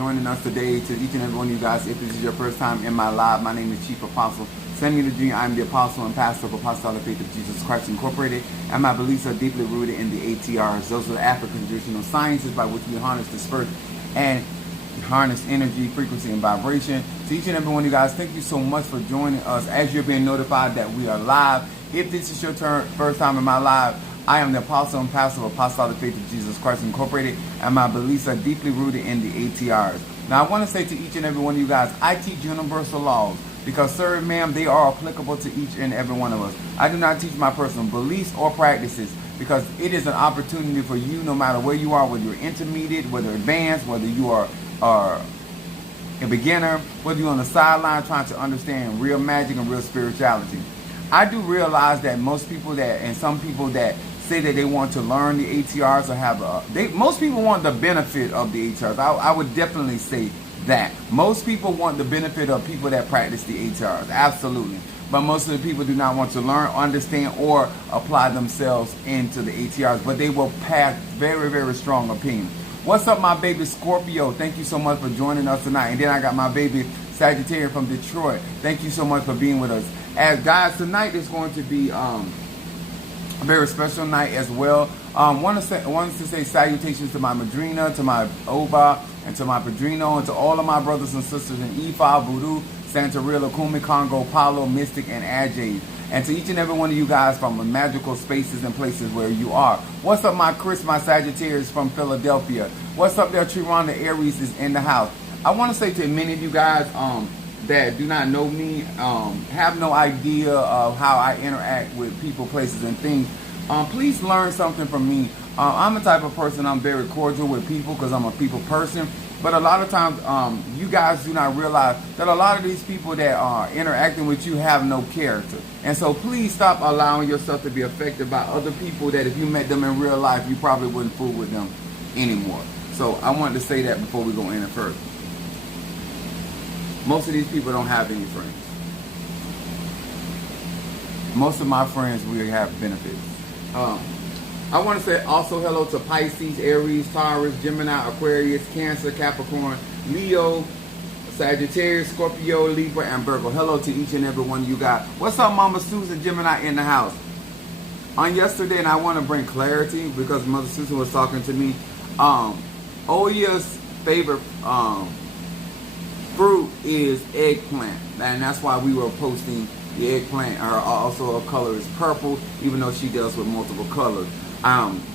joining us today. To each and every one of you guys, if this is your first time in my live, my name is Chief Apostle Samuel the Jr. I'm the apostle and pastor of Apostolic Faith of Jesus Christ Incorporated, and my beliefs are deeply rooted in the ATRs. Those are the African traditional sciences by which we harness, disperse, and harness energy, frequency, and vibration. To each and every one of you guys, thank you so much for joining us. As you're being notified that we are live, if this is your first time in my live, I am the apostle and pastor of Apostolic Faith of Jesus Christ Incorporated, and my beliefs are deeply rooted in the ATRs. Now, I want to say to each and every one of you guys, I teach universal laws because, sir, ma'am, they are applicable to each and every one of us. I do not teach my personal beliefs or practices because it is an opportunity for you, no matter where you are, whether you're intermediate, whether advanced, whether you are a beginner, whether you're on the sideline trying to understand real magic and real spirituality. I do realize that most people and some people that say that they want to learn the ATRs or have most people want the benefit of the ATRs. I would definitely say that. Most people want the benefit of people that practice the ATRs, absolutely. But most of the people do not want to learn, understand, or apply themselves into the ATRs, but they will pass very, very strong opinion. What's up, my baby Scorpio? Thank you so much for joining us tonight. And then I got my baby Sagittarius from Detroit. Thank you so much for being with us. As guys, tonight is going to be a very special night as well. Wanted to say salutations to my madrina, to my Oba, and to my padrino, and to all of my brothers and sisters in Ifa, Voodoo, Santeria, Kumi, Congo, Palo, Mystic, and Ajay. And to each and every one of you guys from the magical spaces and places where you are. What's up, my Chris, my Sagittarius from Philadelphia? What's up there, Triranda Aries is in the house. I want to say to many of you guys that do not know me, have no idea of how I interact with people, places, and things, please learn something from me. I'm the type of person, I'm very cordial with people because I'm a people person. But a lot of times, you guys do not realize that a lot of these people that are interacting with you have no character. And so please stop allowing yourself to be affected by other people that if you met them in real life, you probably wouldn't fool with them anymore. So I wanted to say that before we go any further. Most of these people don't have any friends. Most of my friends will have benefits. I want to say also hello to Pisces, Aries, Taurus, Gemini, Aquarius, Cancer, Capricorn, Leo, Sagittarius, Scorpio, Libra, and Virgo. Hello to each and every one of you guys. What's up, Mama Susan, Gemini in the house? On yesterday, and I want to bring clarity because Mother Susan was talking to me. Oya's favorite fruit is eggplant, and that's why we were posting the eggplant. Her also her color is purple, even though she deals with multiple colors.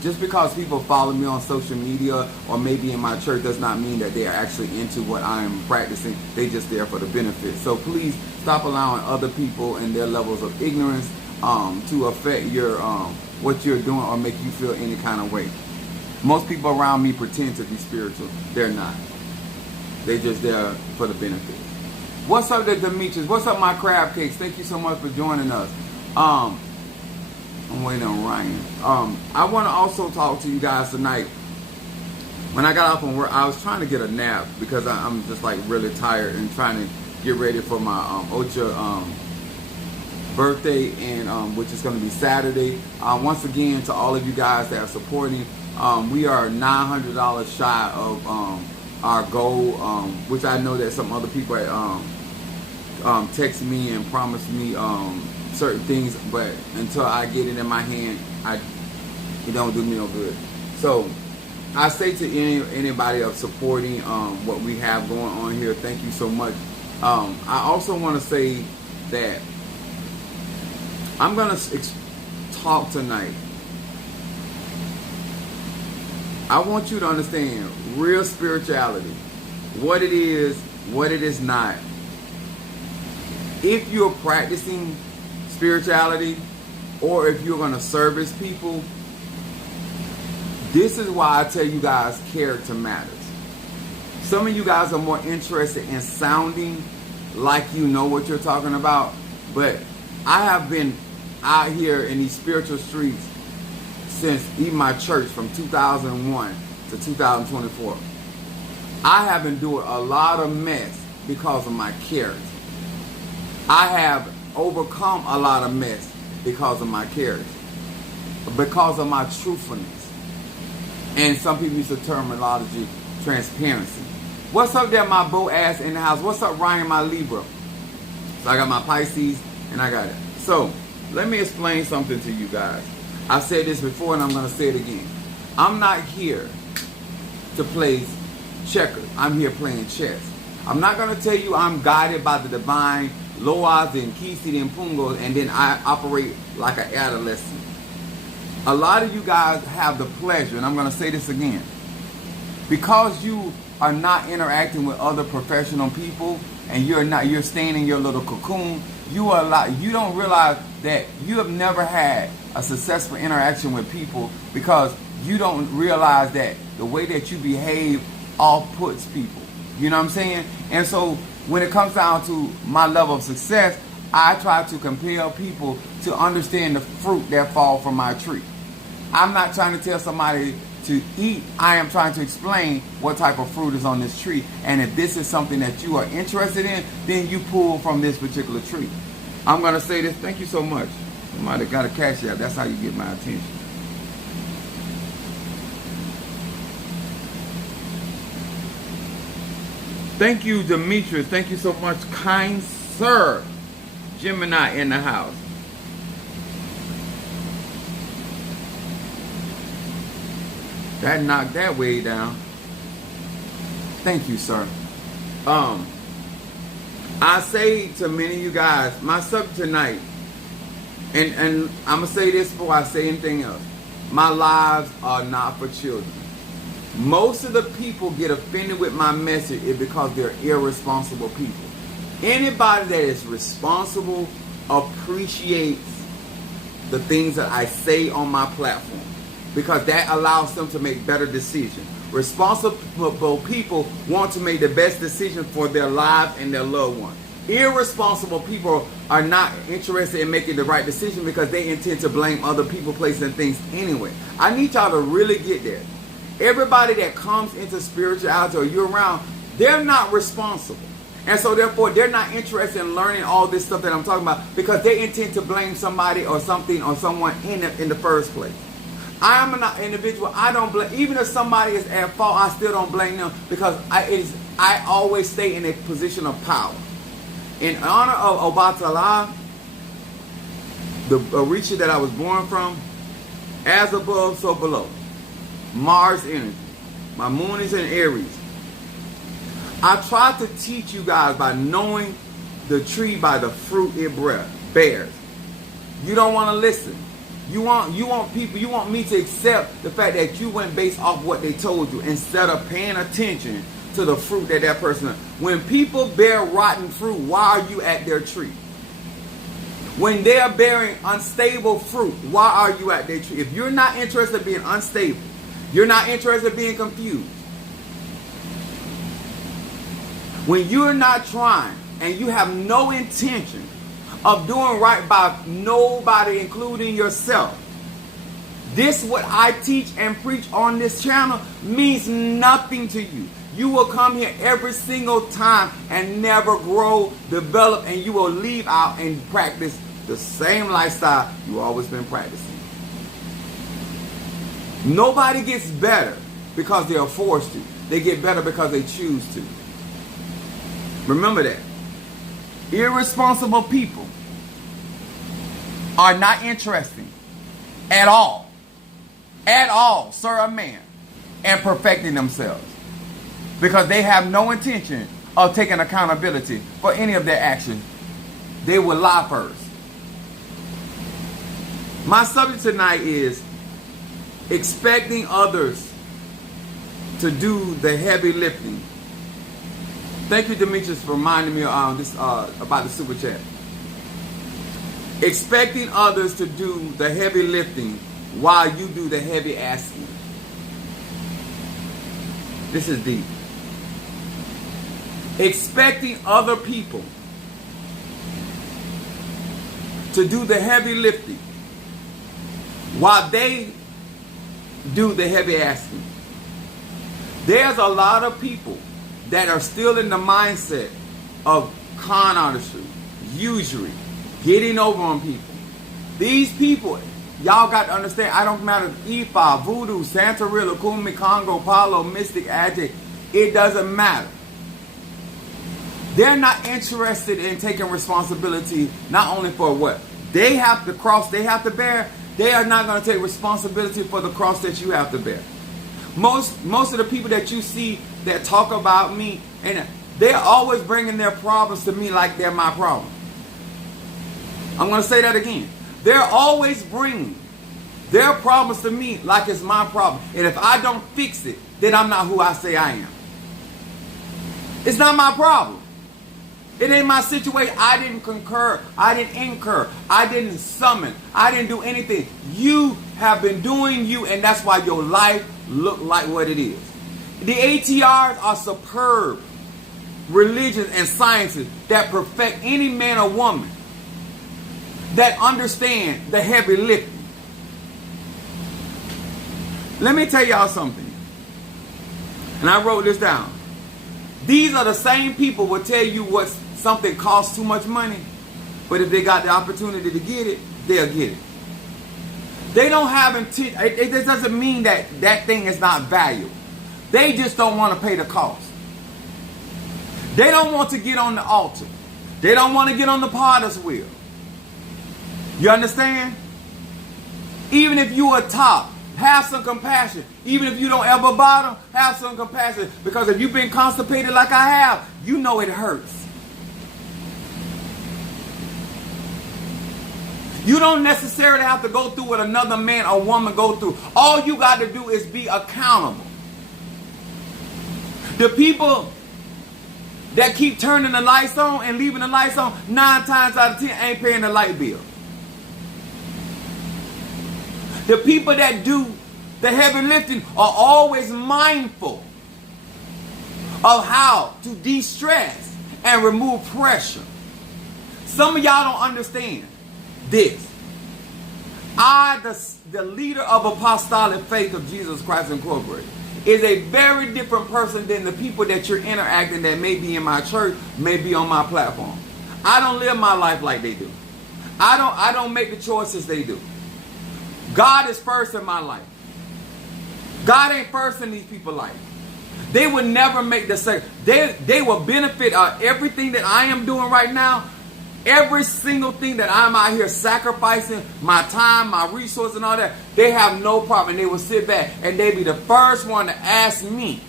Just because people follow me on social media or maybe in my church does not mean that they are actually into what I am practicing. They just there for the benefit. So please stop allowing other people and their levels of ignorance to affect your what you're doing or make you feel any kind of way. Most people around me pretend to be spiritual. They're not. They're just there for the benefit. What's up there, Demetrius? What's up, my crab cakes? Thank you so much for joining us. I'm waiting on Ryan. I want to also talk to you guys tonight. When I got off from work, I was trying to get a nap because I'm just like really tired and trying to get ready for my Ocha birthday, and which is going to be Saturday. Once again, to all of you guys that are supporting, we are $900 shy of our goal, which I know that some other people text me and promised me certain things, but until I get it in my hand, it don't do me no good. So I say to anybody of supporting what we have going on here, thank you so much. I also want to say that I'm going to talk tonight. I want you to understand real spirituality, what it is not. If you're practicing spirituality, or if you're going to service people, this is why I tell you guys character matters. Some of you guys are more interested in sounding like you know what you're talking about, but I have been out here in these spiritual streets since even my church from 2001 to 2024. I have endured a lot of mess because of my character. I have overcome a lot of mess because of my character, because of my truthfulness. And some people use the terminology transparency. What's up there, my Boaz in the house? What's up, Ryan, my Libra? So I got my Pisces, and I got it. So let me explain something to you guys. I said this before, and I'm going to say it again. I'm not here to play checkers. I'm here playing chess. I'm not going to tell you I'm guided by the divine Loas and Kisi and Pungos, and then I operate like an adolescent. A lot of you guys have the pleasure, and I'm going to say this again, because you are not interacting with other professional people, and you're staying in your little cocoon. You don't realize that you have never had a successful interaction with people, because you don't realize that the way that you behave off-puts people. You know what I'm saying? And so when it comes down to my level of success, I try to compel people to understand the fruit that fall from my tree. I'm not trying to tell somebody to eat. I am trying to explain what type of fruit is on this tree. And if this is something that you are interested in, then you pull from this particular tree. I'm going to say this. Thank you so much. Somebody got a cash app. That's how you get my attention. Thank you, Demetrius. Thank you so much, kind sir. Gemini in the house. That knocked that way down. Thank you, sir. I say to many of you guys, my subject tonight, and I'm going to say this before I say anything else. My lives are not for children. Most of the people get offended with my message is because they're irresponsible people. Anybody that is responsible appreciates the things that I say on my platform, because that allows them to make better decisions. Responsible people want to make the best decision for their lives and their loved ones. Irresponsible people are not interested in making the right decision because they intend to blame other people, places, and things anyway. I need y'all to really get there. Everybody that comes into spirituality or you're around, they're not responsible. And so therefore, they're not interested in learning all this stuff that I'm talking about because they intend to blame somebody or something or someone in the first place. I am an individual. I don't blame. Even if somebody is at fault, I still don't blame them because I always stay in a position of power. In honor of Obatala, the Orisha that I was born from, as above, so below. Mars energy. My moon is in Aries. I try to teach you guys by knowing the tree by the fruit it bears. You don't want to listen. You want me to accept the fact that you went based off what they told you instead of paying attention to the fruit that person. When people bear rotten fruit, why are you at their tree? When they are bearing unstable fruit, why are you at their tree? If you're not interested in being unstable, you're not interested in being confused. When you're not trying and you have no intention of doing right by nobody, including yourself, this what I teach and preach on this channel means nothing to you. You will come here every single time and never grow, develop, and you will leave out and practice the same lifestyle you've always been practicing. Nobody gets better because they are forced to. They get better because they choose to. Remember that. Irresponsible people are not interesting at all, sir or man, in perfecting themselves. Because they have no intention of taking accountability for any of their actions. They will lie first. My subject tonight is expecting others to do the heavy lifting. Thank you, Demetrius, for reminding me about the super chat. Expecting others to do the heavy lifting while you do the heavy asking. This is deep. Expecting other people to do the heavy lifting while they do the heavy asking. There's a lot of people that are still in the mindset of con artistry, usury, getting over on people. These people, y'all got to understand, I don't matter if Ifa, Voodoo, Santeria, Kumi, Congo, Palo, Mystic, Ajay, it doesn't matter. They're not interested in taking responsibility not only for what they have, the cross they have to bear. They are not going to take responsibility for the cross that you have to bear. Most of the people that you see that talk about me, and they're always bringing their problems to me like they're my problem. I'm going to say that again. They're always bringing their problems to me like it's my problem. And if I don't fix it, then I'm not who I say I am. It's not my problem. It ain't my situation. I didn't concur. I didn't incur. I didn't summon. I didn't do anything. You have been doing you, and that's why your life look like what it is. The ATRs are superb religions and sciences that perfect any man or woman that understand the heavy lifting. Let me tell y'all something. And I wrote this down. These are the same people will tell you what something costs too much money, but if they got the opportunity to get it, they'll get it. They don't have intent. It doesn't mean that that thing is not valuable. They just don't want to pay the cost. They don't want to get on the altar. They don't want to get on the potter's wheel. You understand? Even if you are top, have some compassion. Even if you don't ever bottom, have some compassion. Because if you've been constipated like I have, you know it hurts. You don't necessarily have to go through what another man or woman go through. All you got to do is be accountable. The people that keep turning the lights on and leaving the lights on, 9 times out of 10 ain't paying the light bill. The people that do the heavy lifting are always mindful of how to de-stress and remove pressure. Some of y'all don't understand this. The leader of Apostolic Faith of Jesus Christ Incorporated, is a very different person than the people that you're interacting that may be in my church, may be on my platform. I don't live my life like they do. I don't make the choices they do. God is first in my life. God ain't first in these people's life. They would never make the same. They will benefit everything that I am doing right now. Every single thing that I'm out here sacrificing, my time, my resources and all that, they have no problem. They will sit back and they be the first one to ask me.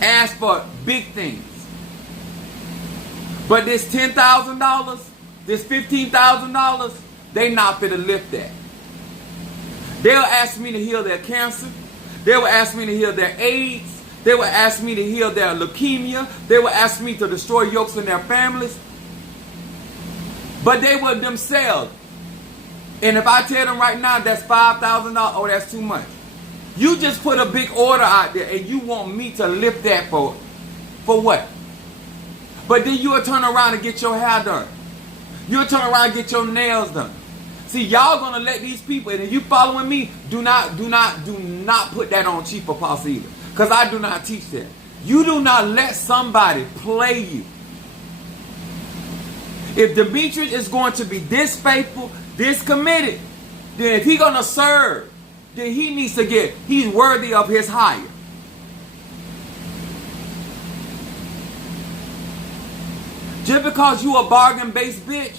Ask for big things. But this $10,000, this $15,000, they not fit to lift that. They'll ask me to heal their cancer. They will ask me to heal their AIDS. They will ask me to heal their leukemia. They will ask me to destroy yokes in their families. But they will themselves. And if I tell them right now that's $5,000, oh, that's too much. You just put a big order out there and you want me to lift that for what? But then you'll turn around and get your hair done. You'll turn around and get your nails done. See, y'all gonna let these people, and if you following me, do not put that on Chief Apostle either. Because I do not teach that. You do not let somebody play you. If Demetrius is going to be this faithful, this committed, then if he's going to serve, then he needs to he's worthy of his hire. Just because you a bargain-based bitch,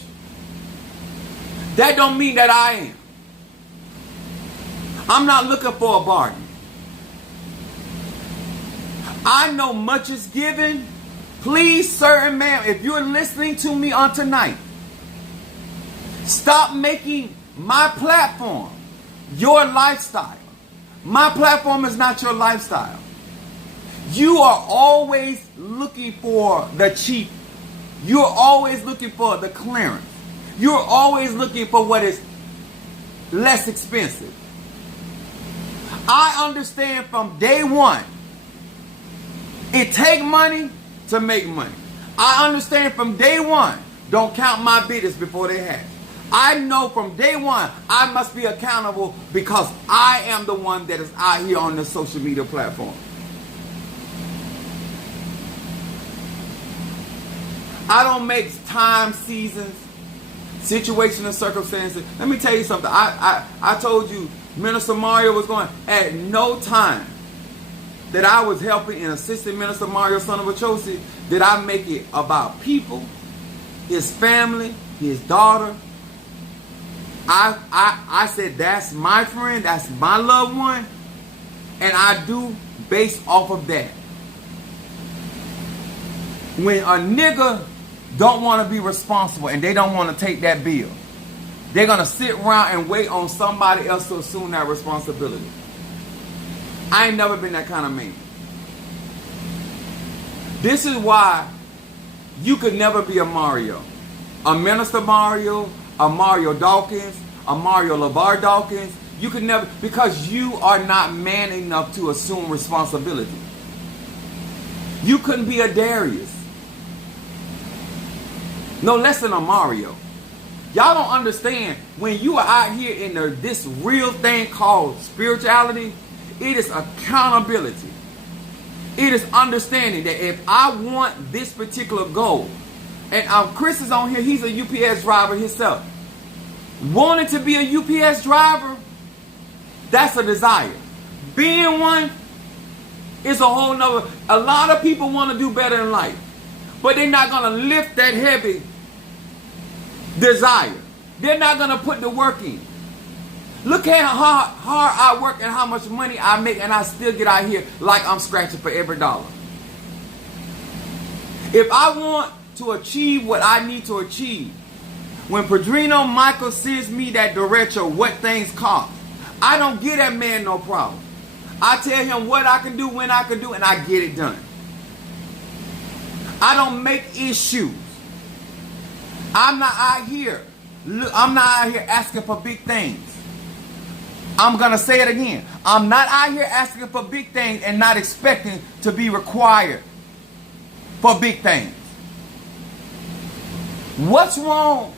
that don't mean that I am. I'm not looking for a bargain. I know much is given. Please, sir and ma'am, if you're listening to me on tonight, stop making my platform your lifestyle. My platform is not your lifestyle. You are always looking for the cheap. You're always looking for the clearance. You're always looking for what is less expensive. I understand from day one, it takes money to make money. I understand from day one, don't count my business before they hatch. I know from day one, I must be accountable because I am the one that is out here on the social media platform. I don't make time, seasons, situation and circumstances. Let me tell you something. I told you Minister Mario was going, at no time that I was helping and assisting Minister Mario, son of Achosi, did I make it about people, his family, his daughter? I said, that's my friend, that's my loved one, and I do based off of that. When a nigga don't want to be responsible and they don't want to take that bill, they're going to sit around and wait on somebody else to assume that responsibility. I ain't never been that kind of man. This is why you could never be a Mario. A Minister Mario, a Mario Dawkins, a Mario LeVar Dawkins. You could never, because you are not man enough to assume responsibility. You couldn't be a Darius. No less than a Mario. Y'all don't understand, when you are out here in this real thing called spirituality, it is accountability. It is understanding that if I want this particular goal, and Chris is on here, he's a UPS driver himself. Wanting to be a UPS driver, that's a desire. Being one is a whole nother. A lot of people want to do better in life, but they're not going to lift that heavy desire. They're not going to put the work in. Look at how hard I work and how much money I make, and I still get out here like I'm scratching for every dollar. If I want to achieve what I need to achieve, when Padrino Michael sends me that derecho, what things cost, I don't give that man no problem. I tell him what I can do, when I can do, and I get it done. I don't make issues. I'm not out here asking for big things. I'm going to say it again. I'm not out here asking for big things and not expecting to be required for big things. What's wrong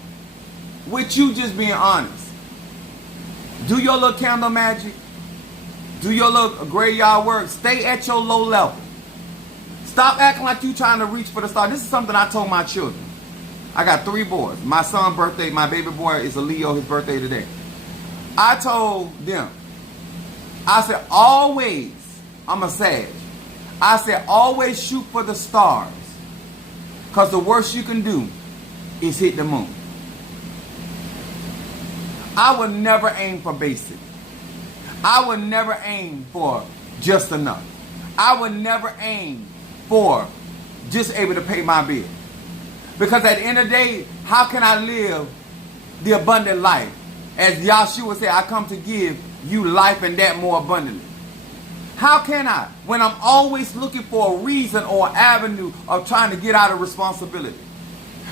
with you just being honest? Do your little candle magic. Do your little graveyard work. Stay at your low level. Stop acting like you trying to reach for the star. This is something I told my children. I got 3 boys. My son's birthday, my baby boy is a Leo, his birthday today. I told them, I said, always, I'm a Sag. I said, always shoot for the stars. Because the worst you can do is hit the moon. I would never aim for basic. I would never aim for just enough. I would never aim for just able to pay my bill. Because at the end of the day, how can I live the abundant life? As Yahshua said, I come to give you life and that more abundantly. How can I? When I'm always looking for a reason or avenue of trying to get out of responsibility.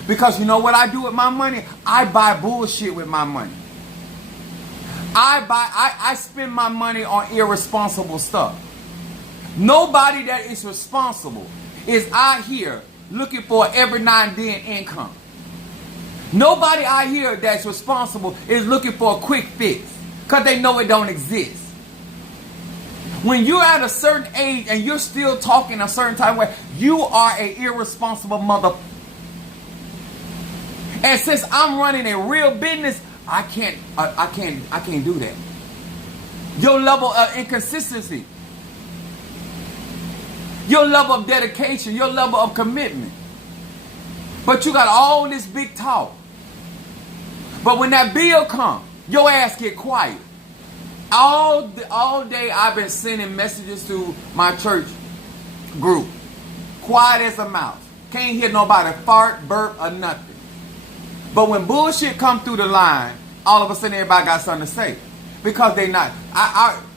Because you know what I do with my money? I buy bullshit with my money. I spend my money on irresponsible stuff. Nobody that is responsible is out here looking for every now and then income. Nobody out here that's responsible is looking for a quick fix because they know it don't exist. When you're at a certain age and you're still talking a certain type of way, you are an irresponsible mother. And since I'm running a real business, I can't do that. Your level of inconsistency, your level of dedication, your level of commitment. But you got all this big talk. But when that bill comes, your ass get quiet. All day I've been sending messages to my church group. Quiet as a mouse. Can't hear nobody fart, burp, or nothing. But when bullshit come through the line, all of a sudden everybody got something to say. Because they not.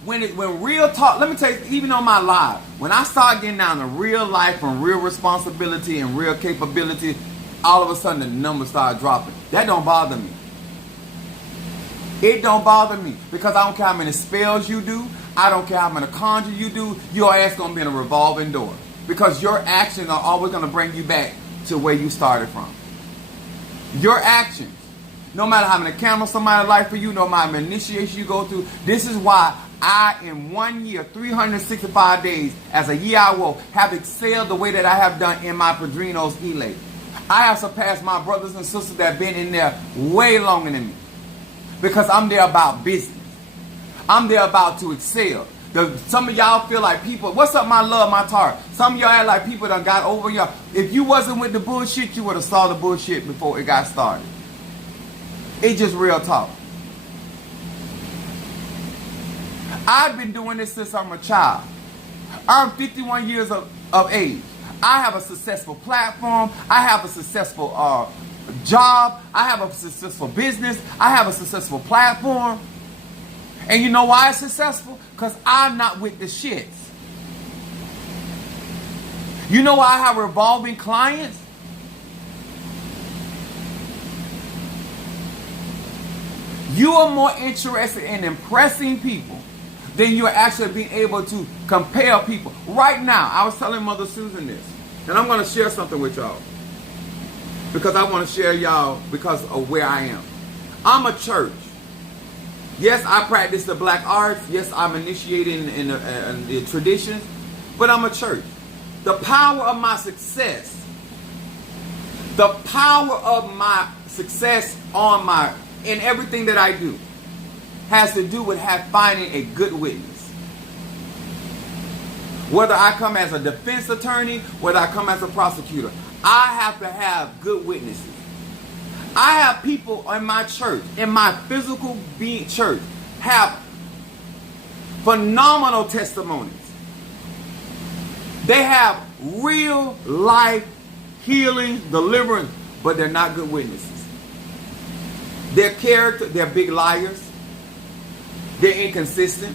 When real talk, let me tell you, even on my live, when I start getting down to real life and real responsibility and real capability, all of a sudden the numbers start dropping. That don't bother me. It don't bother me because I don't care how many spells you do. I don't care how many conjure you do. Your ass gonna be in a revolving door because your actions are always gonna bring you back to where you started from. Your actions, no matter how many cameras somebody life for you, no matter how many initiation you go through. This is why I, in 1 year, 365 days, as a Yahweh, have excelled the way that I have done in my Padrinos Elate. I have surpassed my brothers and sisters that have been in there way longer than me. Because I'm there about business. I'm there about to excel. Some of y'all feel like people, what's up, my love, my tar? Some of y'all act like people done got over y'all. If you wasn't with the bullshit, you would have saw the bullshit before it got started. It's just real talk. I've been doing this since I'm a child. I'm 51 years of age. I have a successful platform. I have a successful job. I have a successful business. I have a successful platform. And you know why it's successful? Because I'm not with the shits. You know why I have revolving clients? You are more interested in impressing people than you're actually being able to compel people. Right now, I was telling Mother Susan this, and I'm going to share something with y'all. Because I want to share y'all because of where I am. I'm a church. Yes, I practice the black arts. Yes, I'm initiating in the traditions. But I'm a church. The power of my success, in everything that I do, has to do with finding a good witness. Whether I come as a defense attorney, whether I come as a prosecutor, I have to have good witnesses. I have people in my church, in my physical being church, have phenomenal testimonies. They have real life healing, deliverance, but they're not good witnesses. Their character, they're big liars. They're inconsistent.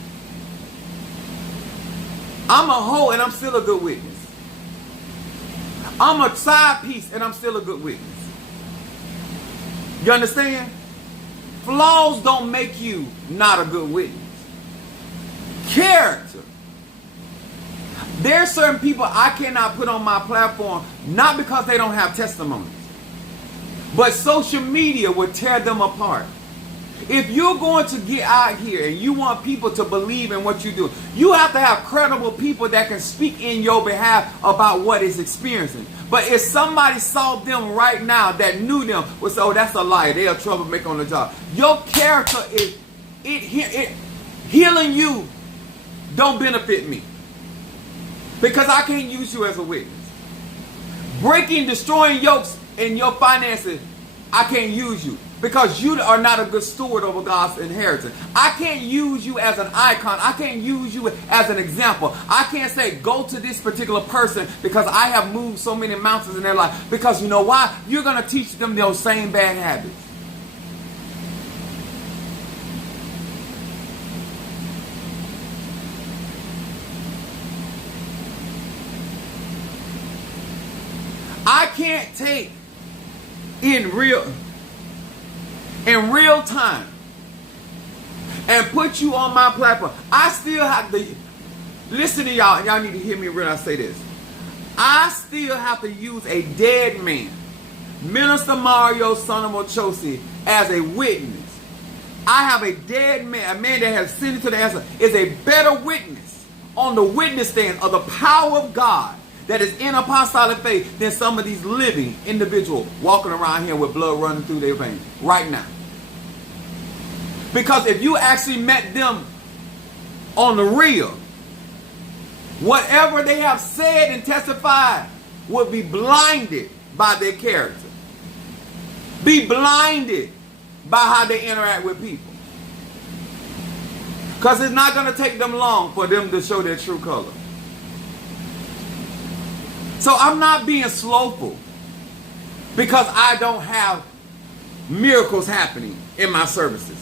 I'm a hoe and I'm still a good witness. I'm a side piece and I'm still a good witness. You understand? Flaws don't make you not a good witness. Character. There are certain people I cannot put on my platform, not because they don't have testimonies, but social media will tear them apart. If you're going to get out here and you want people to believe in what you do, you have to have credible people that can speak in your behalf about what is experiencing. But if somebody saw them right now that knew them, would say, oh, that's a liar. They're a troublemaker on the job. Your character is healing you don't benefit me. Because I can't use you as a witness. Destroying yokes in your finances, I can't use you. Because you are not a good steward over God's inheritance. I can't use you as an icon. I can't use you as an example. I can't say, go to this particular person because I have moved so many mountains in their life. Because you know why? You're going to teach them those same bad habits. I can't take in real time and put you on my platform. I still have to listen to y'all. Y'all need to hear me when I say this. I still have to use a dead man, Minister Mario son of Mochosi, as a witness. I have a dead man, a man that has sinned to the answer, is a better witness on the witness stand of the power of God that is in apostolic faith than some of these living individuals walking around here with blood running through their veins right now. Because if you actually met them on the real, whatever they have said and testified would be blinded by their character. Be blinded by how they interact with people. Because it's not going to take them long for them to show their true color. So I'm not being slowful because I don't have miracles happening in my services.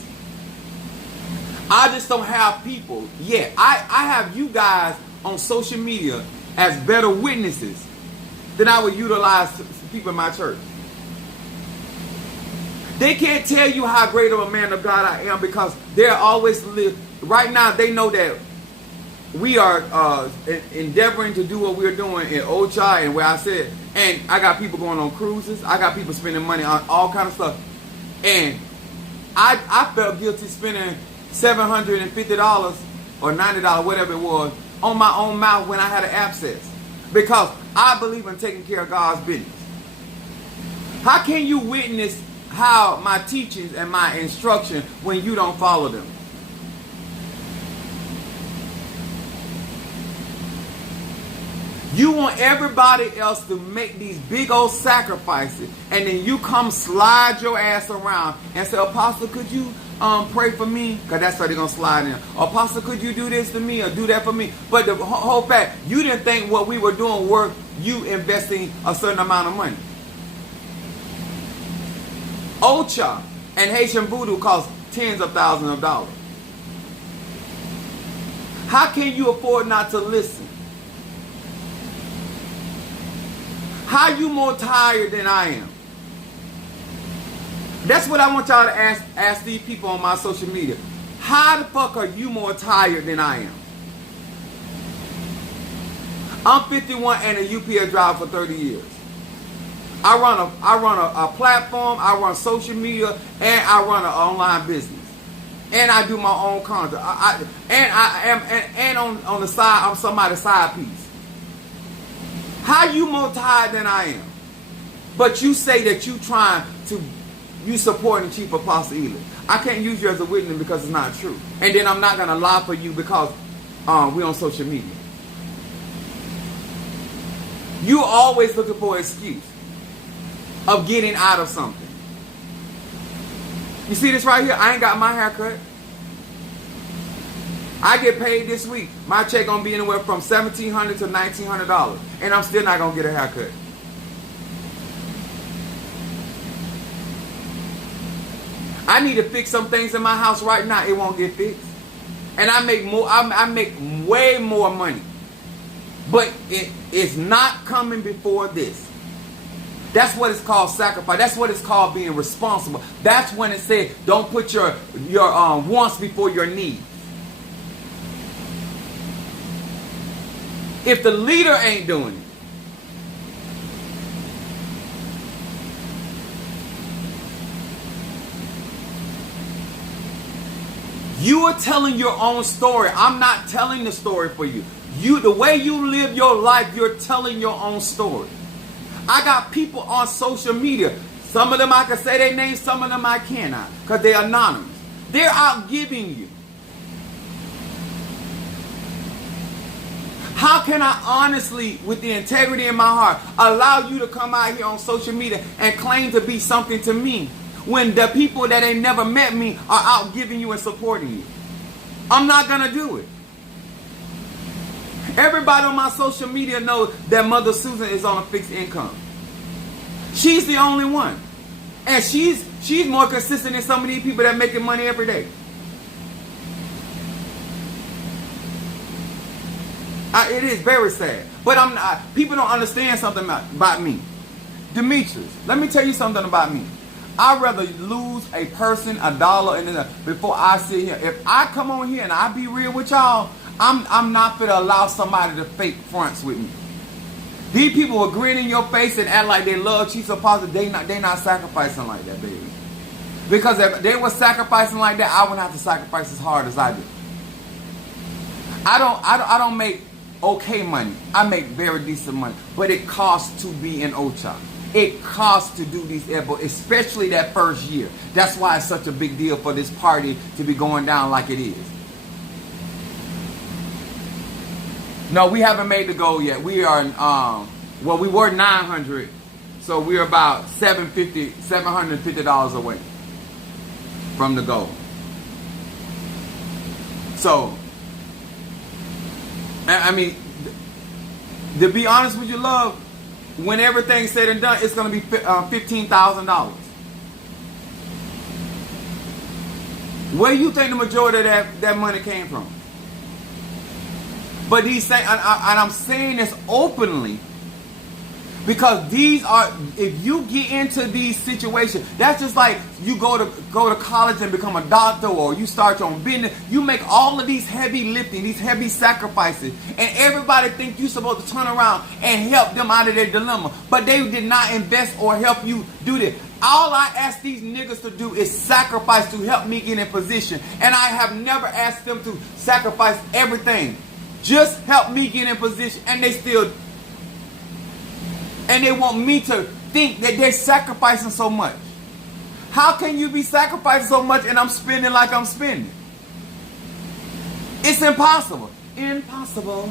I just don't have people yet. I have you guys on social media as better witnesses than I would utilize people in my church. They can't tell you how great of a man of God I am because they're always right now they know that we are endeavoring to do what we're doing in Ochai and where I said, and I got people going on cruises. I got people spending money on all kind of stuff. And I felt guilty spending $750 or $90, whatever it was, on my own mouth when I had an abscess. Because I believe in taking care of God's business. How can you witness how my teachings and my instruction when you don't follow them? You want everybody else to make these big old sacrifices, and then you come slide your ass around and say, Apostle, could you pray for me? Because that's how they're going to slide in. Apostle, could you do this to me or do that for me? But the whole fact, you didn't think what we were doing worth you investing a certain amount of money. Ocha and Haitian Voodoo cost tens of thousands of dollars. How can you afford not to listen? How you more tired than I am? That's what I want y'all to ask these people on my social media. How the fuck are you more tired than I am? I'm 51 and a UPS driver for 30 years. I run a platform, I run social media, and I run an online business. And I do my own content. And on the side, I'm somebody's side piece. How you more tired than I am? But you say that you supporting Chief Apostle Ely. I can't use you as a witness because it's not true. And then I'm not going to lie for you because we're on social media. You always looking for an excuse of getting out of something. You see this right here? I ain't got my hair cut. I get paid this week. My check gonna be anywhere from $1,700 to $1,900, and I'm still not gonna get a haircut. I need to fix some things in my house right now. It won't get fixed, and I make more. I make way more money, but it's not coming before this. That's what it's called sacrifice. That's what it's called being responsible. That's when it said, don't put your wants before your needs. If the leader ain't doing it, you are telling your own story. I'm not telling the story for you. The way you live your life, you're telling your own story. I got people on social media. Some of them I can say their names, some of them I cannot, because they're anonymous. They're out giving you. How can I honestly, with the integrity in my heart, allow you to come out here on social media and claim to be something to me when the people that ain't never met me are out giving you and supporting you? I'm not going to do it. Everybody on my social media knows that Mother Susan is on a fixed income. She's the only one. And she's more consistent than some of these people that making money every day. It is very sad. But people don't understand something about me. Demetrius, let me tell you something about me. I'd rather lose a person, a dollar, before I sit here. If I come on here and I be real with y'all, I'm not going to allow somebody to fake fronts with me. These people will grin in your face and act like they love Chief Apostle. They not sacrificing like that, baby. Because if they were sacrificing like that, I wouldn't have to sacrifice as hard as I do. I don't make okay money. I make very decent money. But it costs to be in Ocha. It costs to do these edibles, especially that first year. That's why it's such a big deal for this party to be going down like it is. No, we haven't made the goal yet. We are, well, we were 900, so we're about $750 away from the goal. So, I mean, to be honest with you, love, when everything's said and done, it's going to be $15,000. Where do you think the majority of that money came from? But these things, and I'm saying this openly, because these are, if you get into these situations, that's just like you go to college and become a doctor, or you start your own business. You make all of these heavy lifting, these heavy sacrifices, and everybody think you're supposed to turn around and help them out of their dilemma. But they did not invest or help you do this. All I ask these niggas to do is sacrifice to help me get in position. And I have never asked them to sacrifice everything. Just help me get in position, and they want me to think that they're sacrificing so much. How can you be sacrificing so much and I'm spending like I'm spending? It's impossible. Impossible.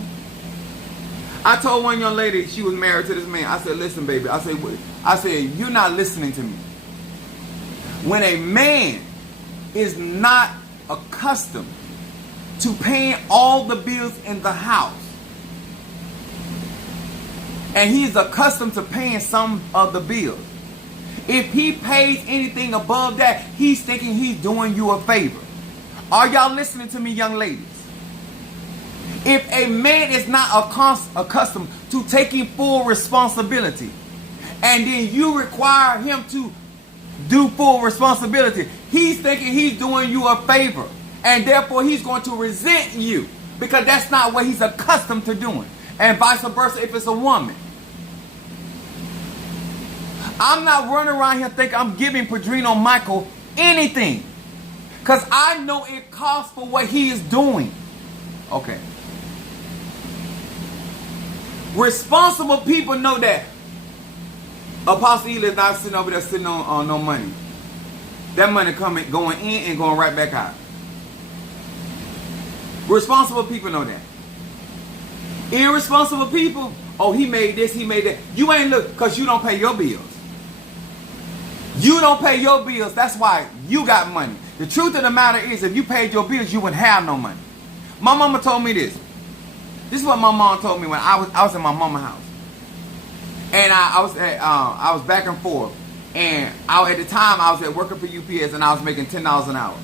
I told one young lady, she was married to this man. I said, listen, baby. I said, you're not listening to me. When a man is not accustomed to paying all the bills in the house, and he's accustomed to paying some of the bills, if he pays anything above that, he's thinking he's doing you a favor. Are y'all listening to me, young ladies? If a man is not accustomed to taking full responsibility, and then you require him to do full responsibility, he's thinking he's doing you a favor. And therefore he's going to resent you, because that's not what he's accustomed to doing. And vice versa if it's a woman. I'm not running around here thinking I'm giving Padrino Michael anything, because I know it costs for what he is doing. Okay. Responsible people know that Apostle Ely is not sitting over there sitting on no money. That money going in and going right back out. Responsible people know that. Irresponsible people, oh, he made this, he made that. You ain't look, because you don't pay your bills. You don't pay your bills. That's why you got money. The truth of the matter is, if you paid your bills, you wouldn't have no money. My mama told me this. This is what my mom told me when I was in my mama's house. And I was back and forth. And at the time I was working for UPS, and I was making $10 an hour.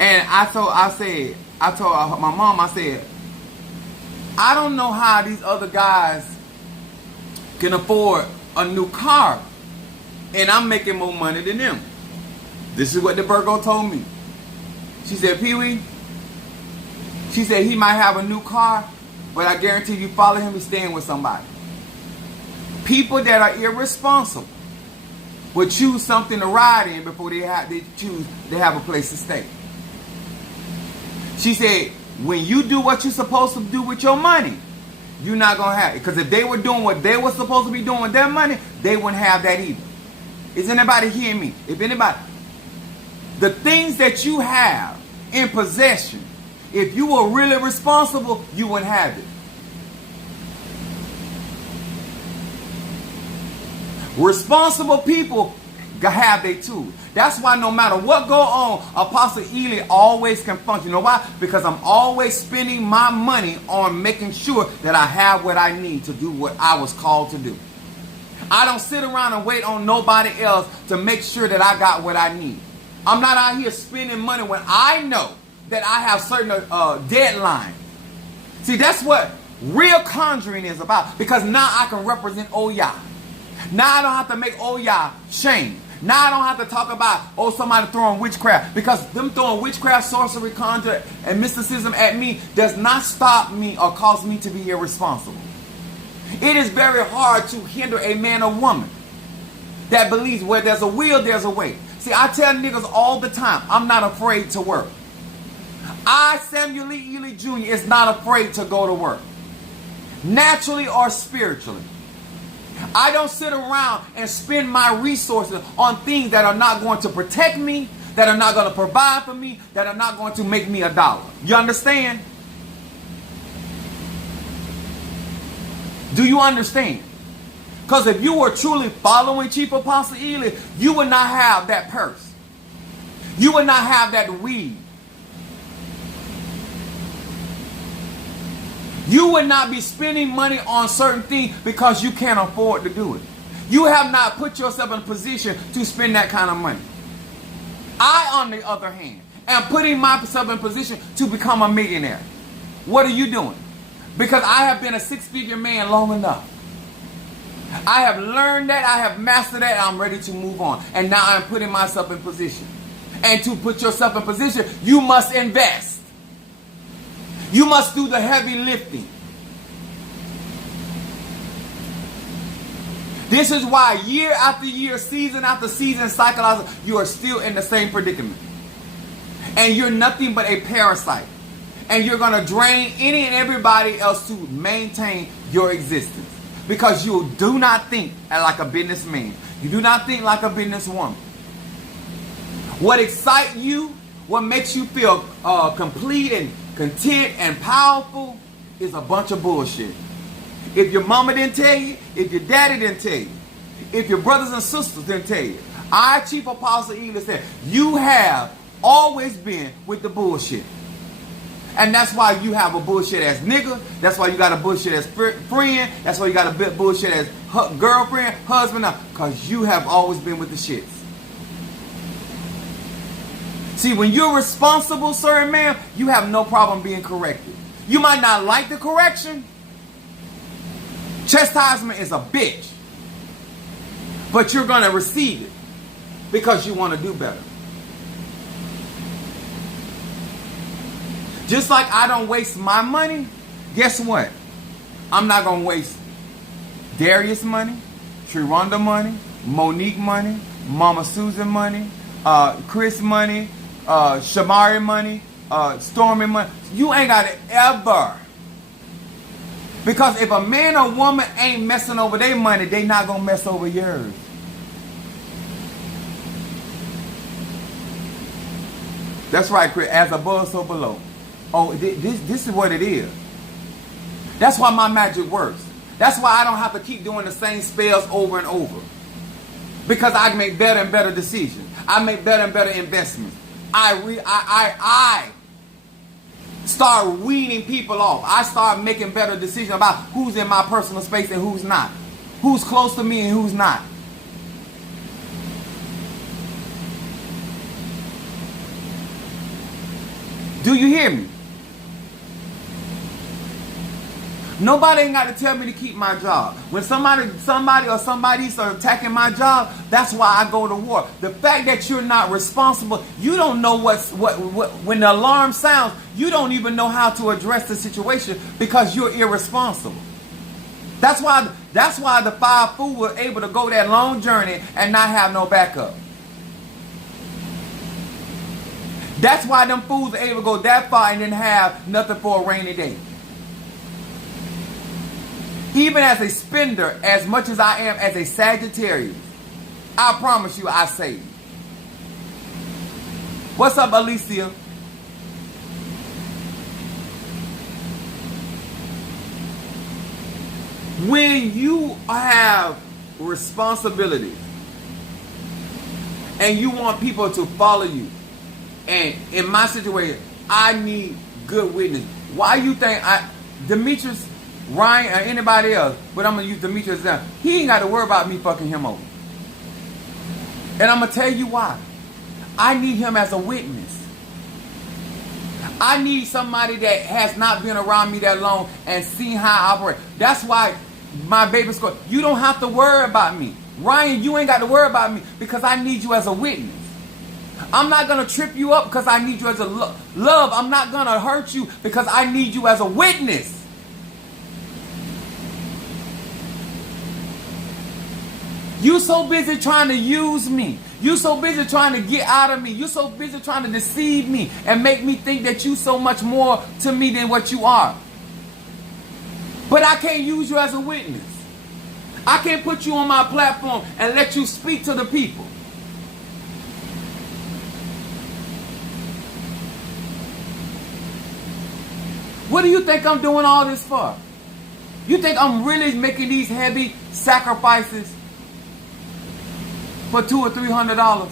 And I told my mom, I said, I don't know how these other guys can afford a new car, and I'm making more money than them. This is what the Virgo told me. She said, Pee-wee, she said he might have a new car, but I guarantee you follow him, he's staying with somebody. People that are irresponsible will choose something to ride in before they have a place to stay. She said, when you do what you're supposed to do with your money, you're not going to have it. Because if they were doing what they were supposed to be doing with their money, they wouldn't have that either. Is anybody hearing me? If anybody, the things that you have in possession, if you were really responsible, you wouldn't have it. Responsible people have their tools. That's why no matter what go on, Apostle Ely always can function. You know why? Because I'm always spending my money on making sure that I have what I need to do what I was called to do. I don't sit around and wait on nobody else to make sure that I got what I need. I'm not out here spending money when I know that I have certain deadlines. See, that's what real conjuring is about. Because now I can represent Oya. Now I don't have to make Oya shame. Now I don't have to talk about, oh, somebody throwing witchcraft. Because them throwing witchcraft, sorcery, conjure, and mysticism at me does not stop me or cause me to be irresponsible. It is very hard to hinder a man or woman that believes where there's a will, there's a way. See, I tell niggas all the time, I'm not afraid to work. Samuel Lee Ely Jr. is not afraid to go to work. Naturally or spiritually. I don't sit around and spend my resources on things that are not going to protect me, that are not going to provide for me, that are not going to make me $1. You understand? Do you understand? Because if you were truly following Chief Apostle Ely, you would not have that purse. You would not have that weed. You would not be spending money on certain things because you can't afford to do it. You have not put yourself in a position to spend that kind of money. I, on the other hand, am putting myself in a position to become a millionaire. What are you doing? Because I have been a six-figure man long enough. I have learned that, I have mastered that, and I'm ready to move on. And now I'm putting myself in position. And to put yourself in position, you must invest. You must do the heavy lifting. This is why year after year, season after season, cycle after, you are still in the same predicament. And you're nothing but a parasite. And you're going to drain any and everybody else to maintain your existence. Because you do not think like a businessman. You do not think like a businesswoman. What excites you, what makes you feel complete and content and powerful is a bunch of bullshit. If your mama didn't tell you, if your daddy didn't tell you, if your brothers and sisters didn't tell you, I, Chief Apostle Ely, said, you have always been with the bullshit. And that's why you have a bullshit ass nigga. That's why you got a bullshit ass friend. That's why you got a bullshit ass girlfriend, husband. Because you have always been with the shits. See, when you're responsible, sir and ma'am, you have no problem being corrected. You might not like the correction. Chastisement is a bitch. But you're going to receive it because you want to do better. Just like I don't waste my money, guess what? I'm not going to waste Darius money, Triranda money, Monique money, Mama Susan money, Chris money, Shamari money, Stormy money. You ain't got it ever. Because if a man or woman ain't messing over their money, they not going to mess over yours. That's right, Chris. As above, so below. Oh, this is what it is. That's why my magic works. That's why I don't have to keep doing the same spells over and over. Because I make better and better decisions. I make better and better investments. I start weeding people off. I start making better decisions about who's in my personal space and who's not. Who's close to me and who's not. Do you hear me? Nobody ain't got to tell me to keep my job. When somebody start attacking my job, that's why I go to war. The fact that you're not responsible, you don't know what when the alarm sounds, you don't even know how to address the situation because you're irresponsible. That's why the 5 fools were able to go that long journey and not have no backup. That's why them fools are able to go that far and then have nothing for a rainy day. Even as a spender, as much as I am as a Sagittarius, I promise you I save. What's up, Alicia? When you have responsibilities and you want people to follow you, and in my situation, I need good witness. Why you think Demetrius, Ryan, or anybody else, but I'm going to use Demetrius now. He ain't got to worry about me fucking him over. And I'm going to tell you why. I need him as a witness. I need somebody that has not been around me that long and seen how I operate. That's why my baby score, you don't have to worry about me. Ryan, you ain't got to worry about me because I need you as a witness. I'm not going to trip you up because I need you as a love. I'm not going to hurt you because I need you as a witness. You so busy trying to use me. You so busy trying to get out of me. You so busy trying to deceive me and make me think that you so much more to me than what you are. But I can't use you as a witness. I can't put you on my platform and let you speak to the people. What do you think I'm doing all this for? You think I'm really making these heavy sacrifices for $200 or $300?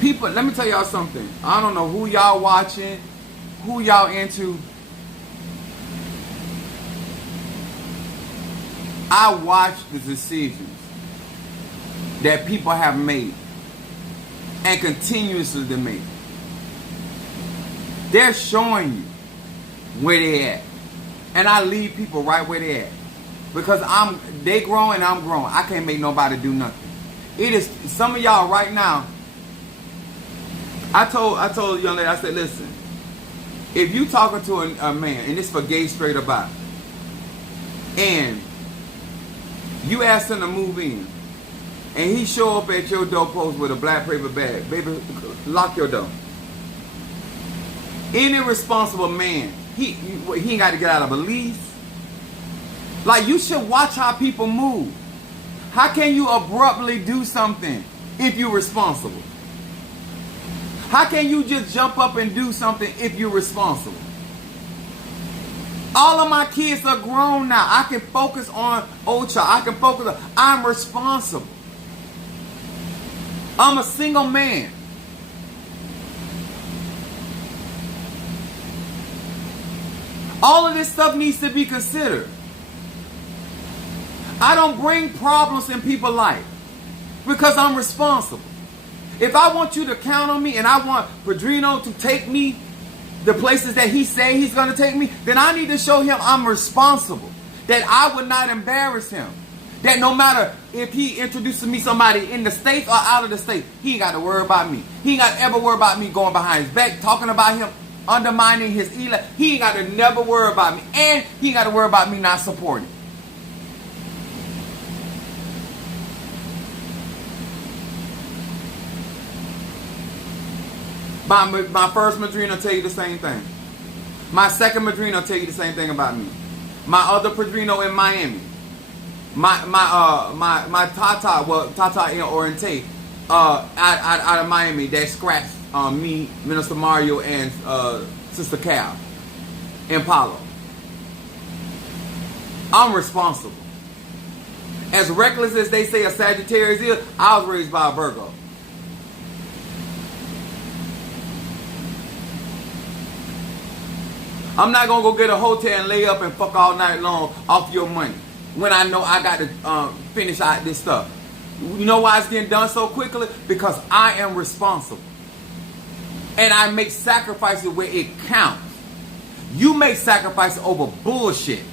People, let me tell y'all something. I don't know who y'all watching, who y'all into. I watch the decisions that people have made and continuously to make. They're showing you where they at. And I leave people right where they at. Because they grown and I'm grown. I can't make nobody do nothing. It is some of y'all right now. I told a young lady, I said, listen, if you talking to a man, and it's for gay straight about, and you ask him to move in, and he show up at your doorpost with a black paper bag, baby, lock your door. Any responsible man, he ain't got to get out of a lease. Like, you should watch how people move. How can you abruptly do something if you're responsible? How can you just jump up and do something if you're responsible? All of my kids are grown now. I can focus on Ocha. I can focus on, I'm responsible. I'm a single man. All of this stuff needs to be considered. I don't bring problems in people's life because I'm responsible. If I want you to count on me and I want Padrino to take me the places that he say he's going to take me, then I need to show him I'm responsible. That I would not embarrass him. That no matter if he introduces me somebody in the States or out of the States, he ain't got to worry about me. He ain't got to ever worry about me going behind his back, talking about him, undermining his elect. He ain't got to never worry about me. And he ain't got to worry about me not supporting. My first Madrina will tell you the same thing. My second Madrina will tell you the same thing about me. My other Padrino in Miami. My Tata, well, Tata in Oriente, out of Miami, that scratched me, Minister Mario, and Sister Cal in Palo. I'm responsible. As reckless as they say a Sagittarius is, I was raised by a Virgo. I'm not going to go get a hotel and lay up and fuck all night long off your money when I know I got to finish out this stuff. You know why it's getting done so quickly? Because I am responsible. And I make sacrifices where it counts. You make sacrifices over bullshit.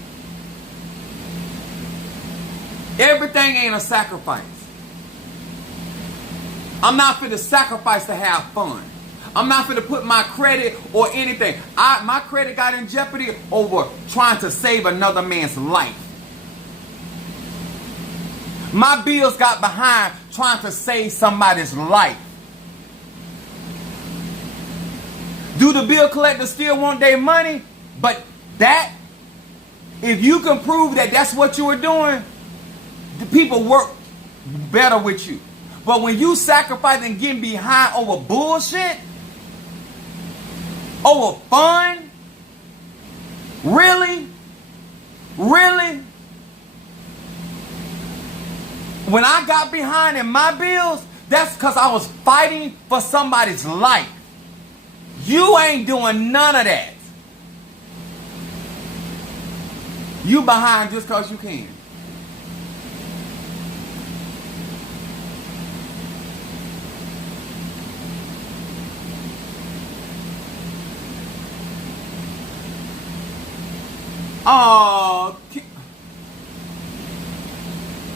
Everything ain't a sacrifice. I'm not for the sacrifice to have fun. I'm not going to put my credit or anything. My credit got in jeopardy over trying to save another man's life. My bills got behind trying to save somebody's life. Do the bill collectors still want their money? But that, if you can prove that that's what you were doing, the people work better with you. But when you sacrifice and getting behind over bullshit, over fun? Really? Really? When I got behind in my bills, that's because I was fighting for somebody's life. You ain't doing none of that. You behind just because you can. Oh,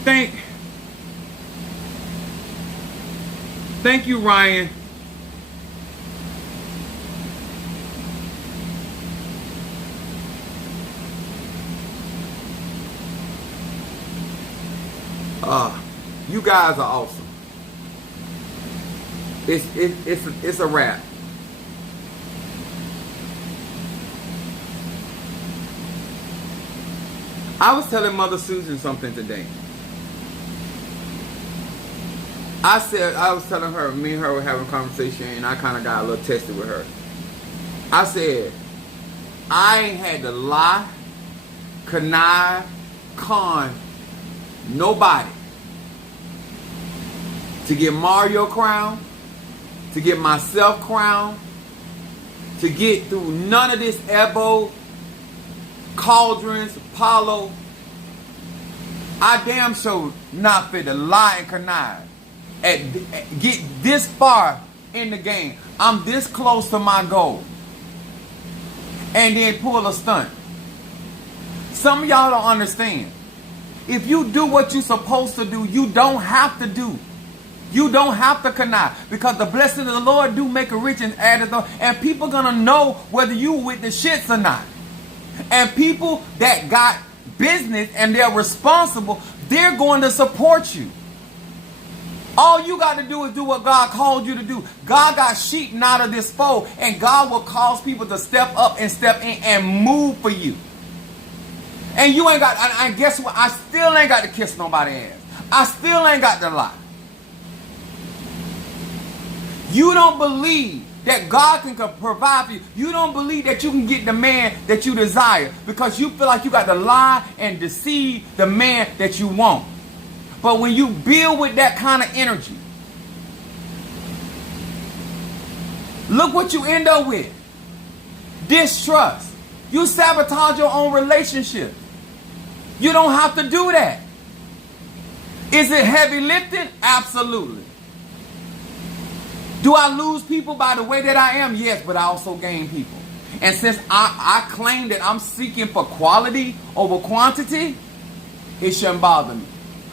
thank you, Ryan. You guys are awesome. It's a wrap. I was telling Mother Susan something today. I was telling her, me and her were having a conversation, and I kind of got a little tested with her. I said, I ain't had to lie, connive, con nobody to get Mario crowned, to get myself crowned, to get through none of this Ebo, cauldrons, Apollo. I damn sure not fit to lie and connive. Get this far in the game. I'm this close to my goal. And then pull a stunt. Some of y'all don't understand. If you do what you're supposed to do, you don't have to do. You don't have to connive. Because the blessing of the Lord do make a rich and add it on. And people gonna know whether you with the shits or not. And people that got business and they're responsible, they're going to support you. All you got to do is do what God called you to do. God got sheep out of this fold, and God will cause people to step up and step in and move for you. And you ain't got, and guess what? I still ain't got to kiss nobody's ass. I still ain't got to lie. You don't believe that God can provide for you. You don't believe that you can get the man that you desire because you feel like you got to lie and deceive the man that you want. But when you build with that kind of energy, look what you end up with. Distrust. You sabotage your own relationship. You don't have to do that. Is it heavy lifting? Absolutely. Do I lose people by the way that I am? Yes, but I also gain people. And since I claim that I'm seeking for quality over quantity, it shouldn't bother me.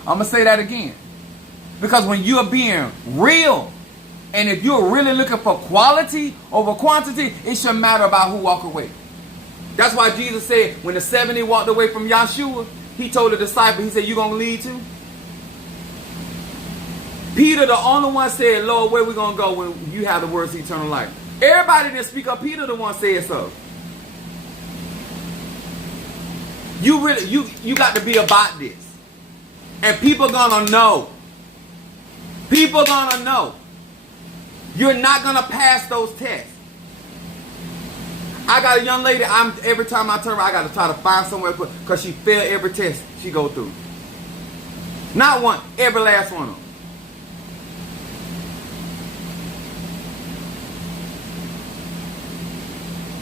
I'm going to say that again. Because when you're being real, and if you're really looking for quality over quantity, it shouldn't matter about who walk away. That's why Jesus said when the 70 walked away from Yahshua, he told the disciples, he said, you going to lead too? Peter, the only one, said, Lord, where we going to go when you have the words of eternal life? Everybody didn't speak up. Peter, the one, said so. You got to be about this. And people going to know. People going to know. You're not going to pass those tests. I got a young lady, every time I turn around, I got to try to find somewhere because she failed every test she go through. Not one, every last one of them.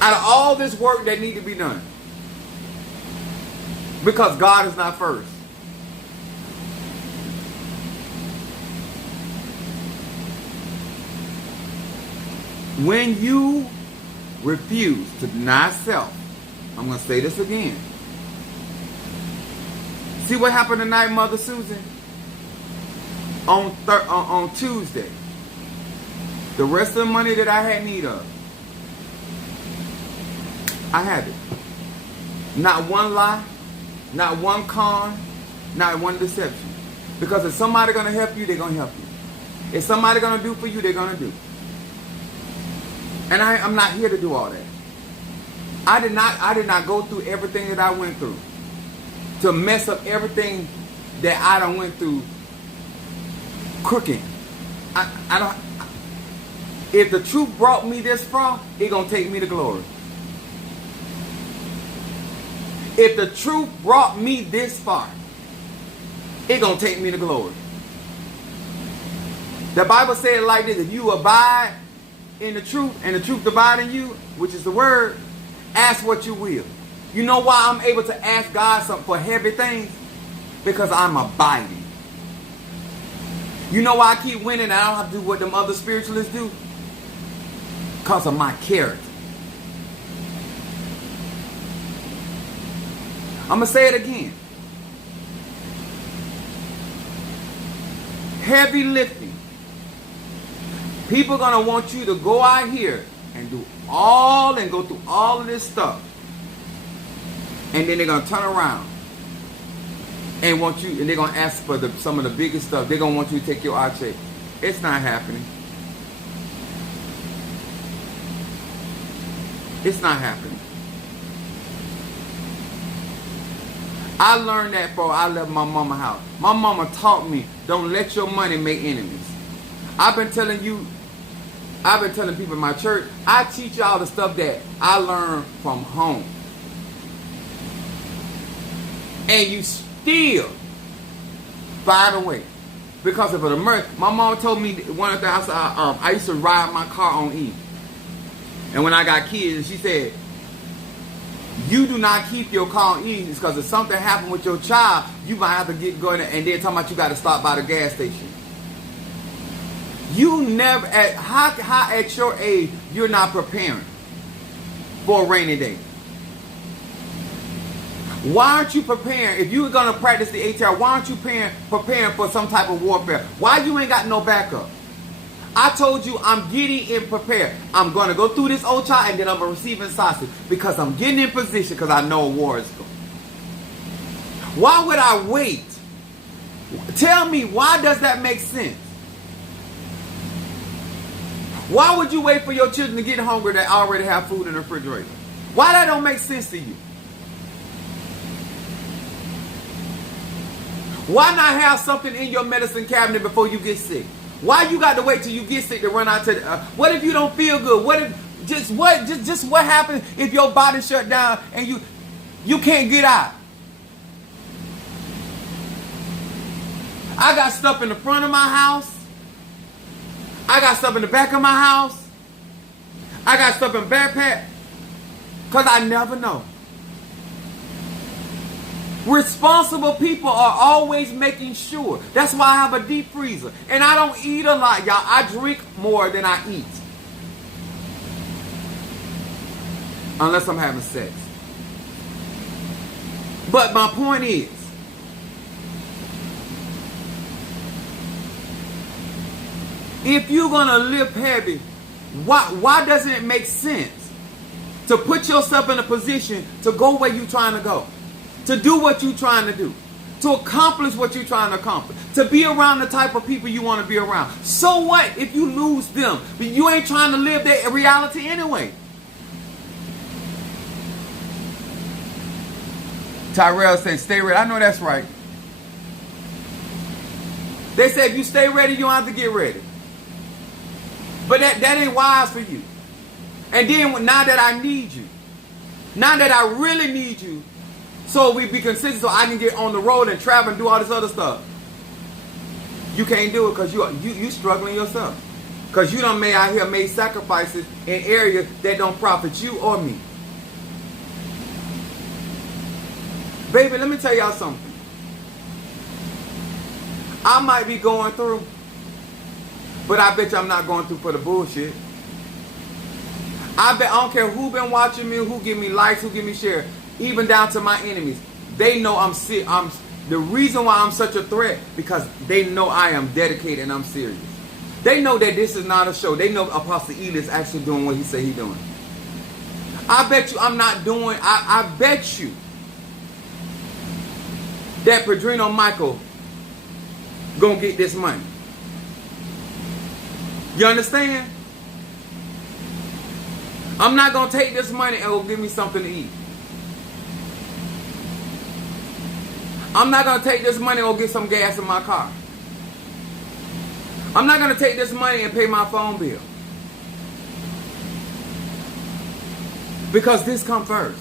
Out of all this work that need to be done, because God is not first. When you refuse to deny self, I'm going to say this again. See what happened tonight, Mother Susan? On Tuesday, the rest of the money that I had need of, I have it. Not one lie, not one con, not one deception. Because if somebody going to help you, they're going to help you. If somebody going to do for you, they're going to do. And I'm not here to do all that. I did not go through everything that I went through to mess up everything that I done went through crooked. I don't. If the truth brought me this far, it gonna take me to glory. If the truth brought me this far, it gonna take me to glory. The Bible said like this: if you abide in the truth, and the truth abide in you, which is the word, ask what you will. You know why I'm able to ask God something for heavy things? Because I'm abiding. You know why I keep winning and I don't have to do what them other spiritualists do? Because of my character. I'm going to say it again. Heavy lifting. People are going to want you to go out here and go through all of this stuff. And then they're going to turn around and want you, and they're going to ask for some of the biggest stuff. They're going to want you to take your eye check. It's not happening. It's not happening. I learned that before I left my mama's house. My mama taught me, don't let your money make enemies. I've been telling people in my church, I teach y'all the stuff that I learned from home. And you still find a way. Because of an emergency. My mom told me one of the things, I used to ride my car on E. And when I got kids, she said, you do not keep your car on E because if something happened with your child, you might have to get going and then talking about you got to stop by the gas station. You never, how at your age, you're not preparing for a rainy day. Why aren't you preparing? If you were going to practice the ATR, why aren't you preparing for some type of warfare? Why you ain't got no backup? I told you I'm getting in prepared. I'm going to go through this old child and then I'm going to receive in sausage because I'm getting in position because I know a war is coming. Why would I wait? Tell me, why does that make sense? Why would you wait for your children to get hungry that already have food in the refrigerator? Why that don't make sense to you? Why not have something in your medicine cabinet before you get sick? Why you got to wait till you get sick to run out to the, what if you don't feel good? What if just what happens if your body shut down and you can't get out? I got stuff in the front of my house. I got stuff in the back of my house. I got stuff in backpack. Because I never know. Responsible people are always making sure. That's why I have a deep freezer. And I don't eat a lot, y'all. I drink more than I eat. Unless I'm having sex. But my point is, if you're going to live heavy, why doesn't it make sense to put yourself in a position to go where you're trying to go? To do what you're trying to do. To accomplish what you're trying to accomplish. To be around the type of people you want to be around. So what if you lose them? But you ain't trying to live that reality anyway. Tyrell said, stay ready. I know that's right. They said if you stay ready, you don't have to get ready. But that ain't wise for you. And then now that I need you, now that I really need you, so we be consistent so I can get on the road and travel and do all this other stuff. You can't do it because you struggling yourself. Because you done made sacrifices in areas that don't profit you or me. Baby, let me tell y'all something. I might be going through, but I bet you I'm not going through for the bullshit. I don't care who been watching me, who give me likes, who give me share. Even down to my enemies, they know I'm sick. The reason why I'm such a threat because they know I am dedicated and I'm serious. They know that this is not a show. They know Apostle Ely is actually doing what he say he doing. I bet you I'm not doing. I bet you that Padrino Michael gonna get this money. You understand? I'm not gonna take this money and go give me something to eat. I'm not going to take this money and go get some gas in my car. I'm not going to take this money and pay my phone bill. Because this comes first.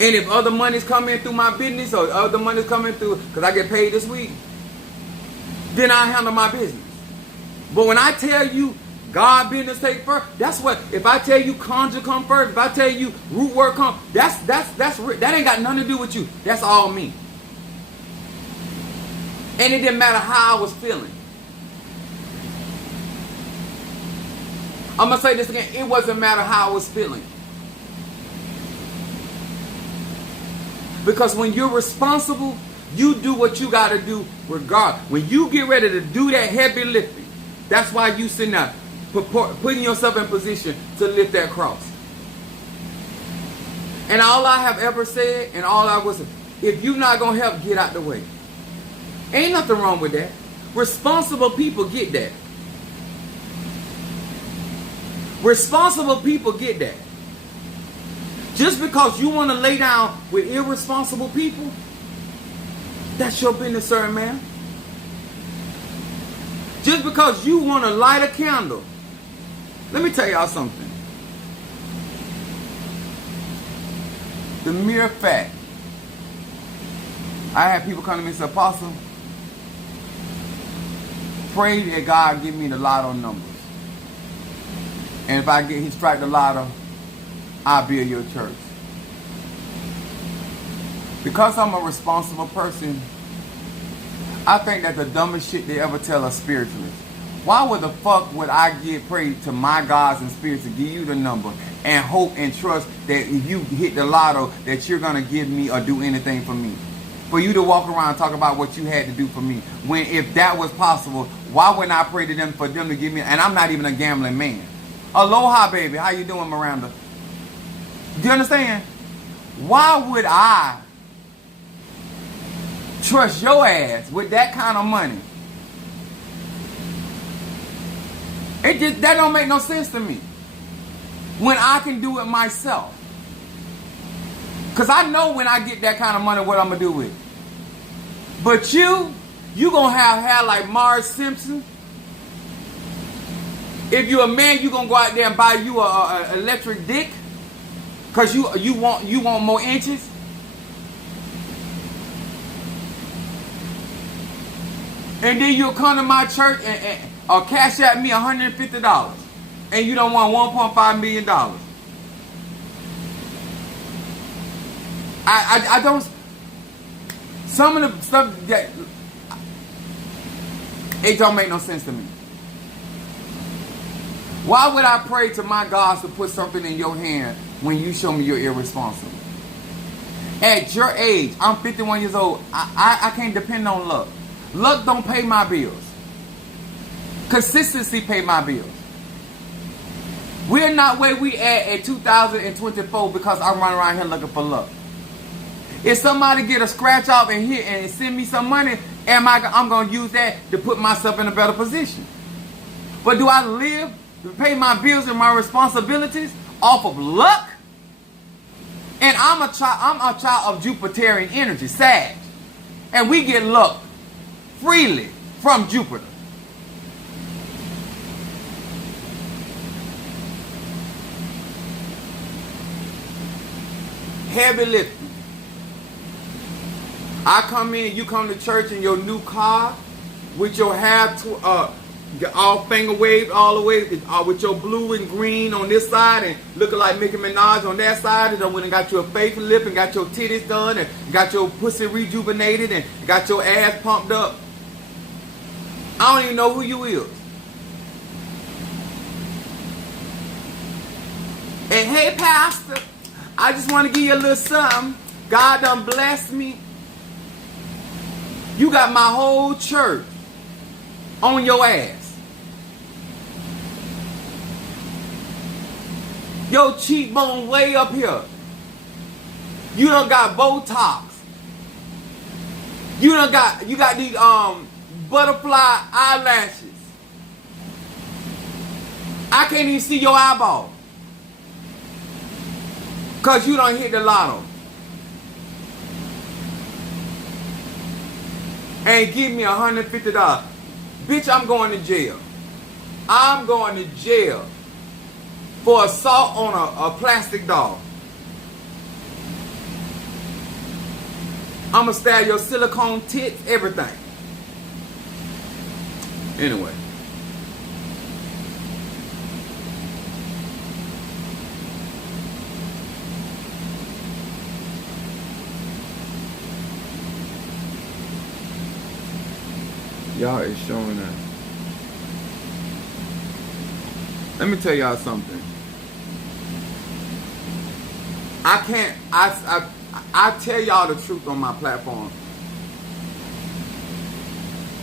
And if other money's coming through my business or other money's coming through because I get paid this week, then I handle my business. But when I tell you God business take first, that's what, if I tell you conjure come first, if I tell you root work come, that ain't got nothing to do with you. That's all me. And it didn't matter how I was feeling. I'm going to say this again. It wasn't matter how I was feeling. Because when you're responsible, you do what you got to do regardless. When you get ready to do that heavy lifting, that's why you sitting there putting yourself in position to lift that cross. And all I have ever said, and all I was, if you're not going to help, get out the way. Ain't nothing wrong with that. Responsible people get that. Responsible people get that. Just because you want to lay down with irresponsible people, that's your business, sir, man. Just because you want to light a candle, let me tell y'all something. The mere fact, I have people come to me and say, Apostle, pray that God give me the lotto numbers. And if he strike the lotto, I'll build your church. Because I'm a responsible person, I think that the dumbest shit they ever tell us spiritualists. Why would the fuck would I pray to my gods and spirits to give you the number and hope and trust that if you hit the lotto that you're going to give me or do anything for me? For you to walk around and talk about what you had to do for me. When if that was possible, why wouldn't I pray to them for them to give me? And I'm not even a gambling man. Aloha, baby. How you doing, Miranda? Do you understand? Why would I trust your ass with that kind of money? That don't make no sense to me. When I can do it myself. Because I know when I get that kind of money what I'm going to do with it. But you You gonna have hair like Marge Simpson. If you're a man, you gonna go out there and buy you a electric dick, cause you want more inches. And then you'll come to my church or cash at me $150, and you don't want $1.5 million. I don't. Some of the stuff that it don't make no sense to me. Why would I pray to my God to put something in your hand when you show me you're irresponsible? At your age, I'm 51 years old. I can't depend on luck. Luck don't pay my bills. Consistency pay my bills. We're not where we at 2024 because I'm running around here looking for luck. If somebody get a scratch off and hit and send me some money, I'm going to use that to put myself in a better position. But do I live to pay my bills and my responsibilities off of luck? And I'm a child of Jupiterian energy, Sag. And we get luck freely from Jupiter. Heavy lifting. I come in, you come to church in your new car with your hair all finger waved all the way, with your blue and green on this side and looking like Nicki Minaj on that side, and then when you got your facelift and got your titties done and got your pussy rejuvenated and got your ass pumped up. I don't even know who you is. And hey, Pastor, I just want to give you a little something. God done blessed me. You got my whole church on your ass. Your cheekbone way up here. You done got Botox. You got these butterfly eyelashes. I can't even see your eyeball. Cause you done hit the lotto. And give me $150. Bitch, I'm going to jail. I'm going to jail for assault on a plastic doll. I'm going to stab your silicone tits, everything. Anyway. Y'all is showing that. Let me tell y'all something. I tell y'all the truth on my platform.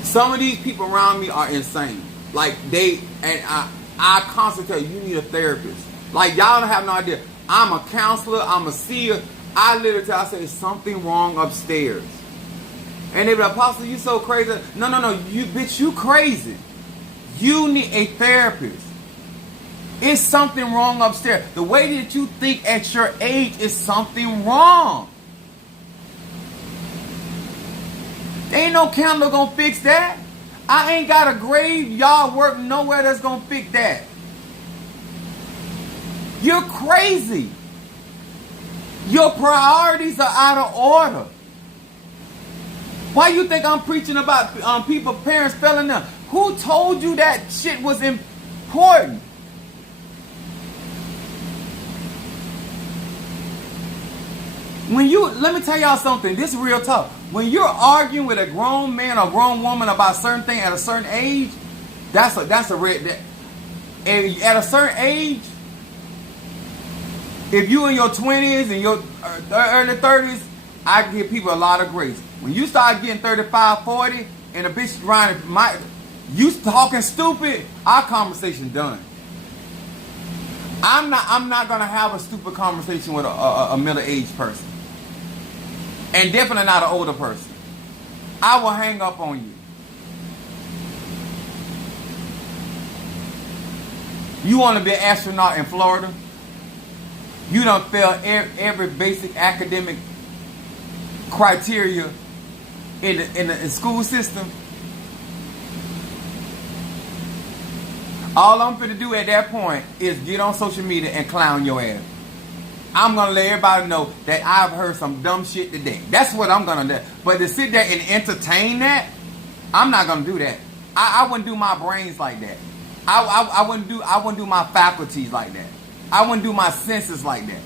Some of these people around me are insane. Like I constantly tell you need a therapist. Like y'all don't have no idea. I'm a counselor, I'm a seer. I literally tell, I say something wrong upstairs. And they be like, Apostle, you so crazy. No, you bitch, you crazy. You need a therapist. It's something wrong upstairs. The way that you think at your age is something wrong. There ain't no candle gonna fix that. I ain't got a graveyard work nowhere that's gonna fix that. You're crazy. Your priorities are out of order. Why you think I'm preaching about people, parents failing them? Who told you that shit was important? Let me tell y'all something. This is real talk. When you're arguing with a grown man or grown woman about certain thing at a certain age, that's a red. And at a certain age, if you in your 20s and your early 30s, I give people a lot of grace. When you start getting 35, 40, and a bitch trying you talking stupid, our conversation done. I'm not gonna have a stupid conversation with a middle-aged person. And definitely not an older person. I will hang up on you. You want to be an astronaut in Florida? You done fail every basic academic criteria in the school system. All I'm finna do at that point is get on social media and clown your ass. I'm gonna let everybody know that I've heard some dumb shit today. That's what I'm gonna do. But to sit there and entertain that, I'm not gonna do that. I wouldn't do my brains like that. I wouldn't do my faculties like that. I wouldn't do my senses like that.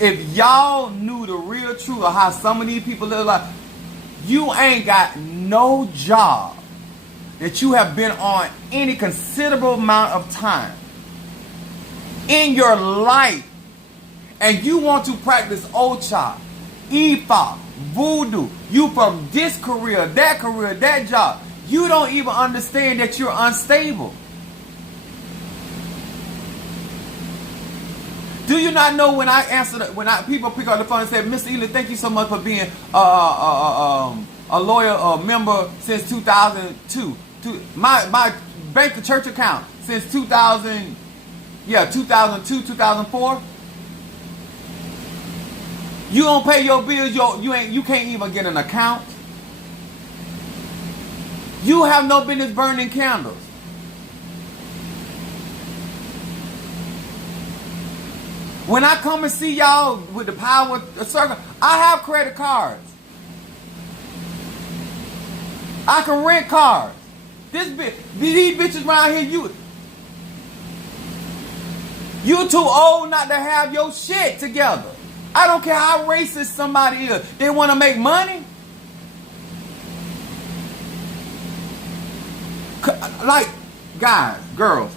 If y'all knew the real truth of how some of these people live life, you ain't got no job that you have been on any considerable amount of time in your life, and you want to practice Ocha, Ifa, Voodoo, you from this career, that job. You don't even understand that you're unstable. Do you not know when I answer, people pick up the phone and say, Mr. Ely, thank you so much for being a loyal member since 2002. My bank the church account since 2002, 2004. You don't pay your bills, you can't even get an account. You have no business burning candles. When I come and see y'all with the power of circle, I have credit cards. I can rent cars. These bitches around here, you too old not to have your shit together. I don't care how racist somebody is. They want to make money. Like, guys, girls,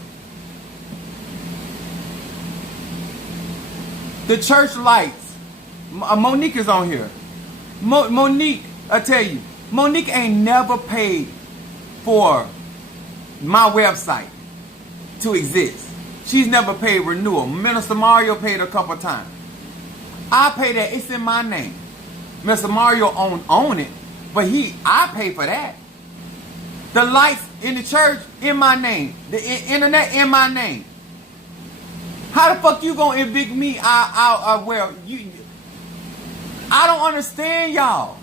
the church lights. Monique is on here. Monique, I tell you, Monique ain't never paid for my website to exist. She's never paid renewal. Minister Mario paid a couple times. I pay that. It's in my name. Mr. Mario own it, but I pay for that. The lights in the church in my name. The internet in my name. How the fuck you gonna evict me out where you? I don't understand y'all.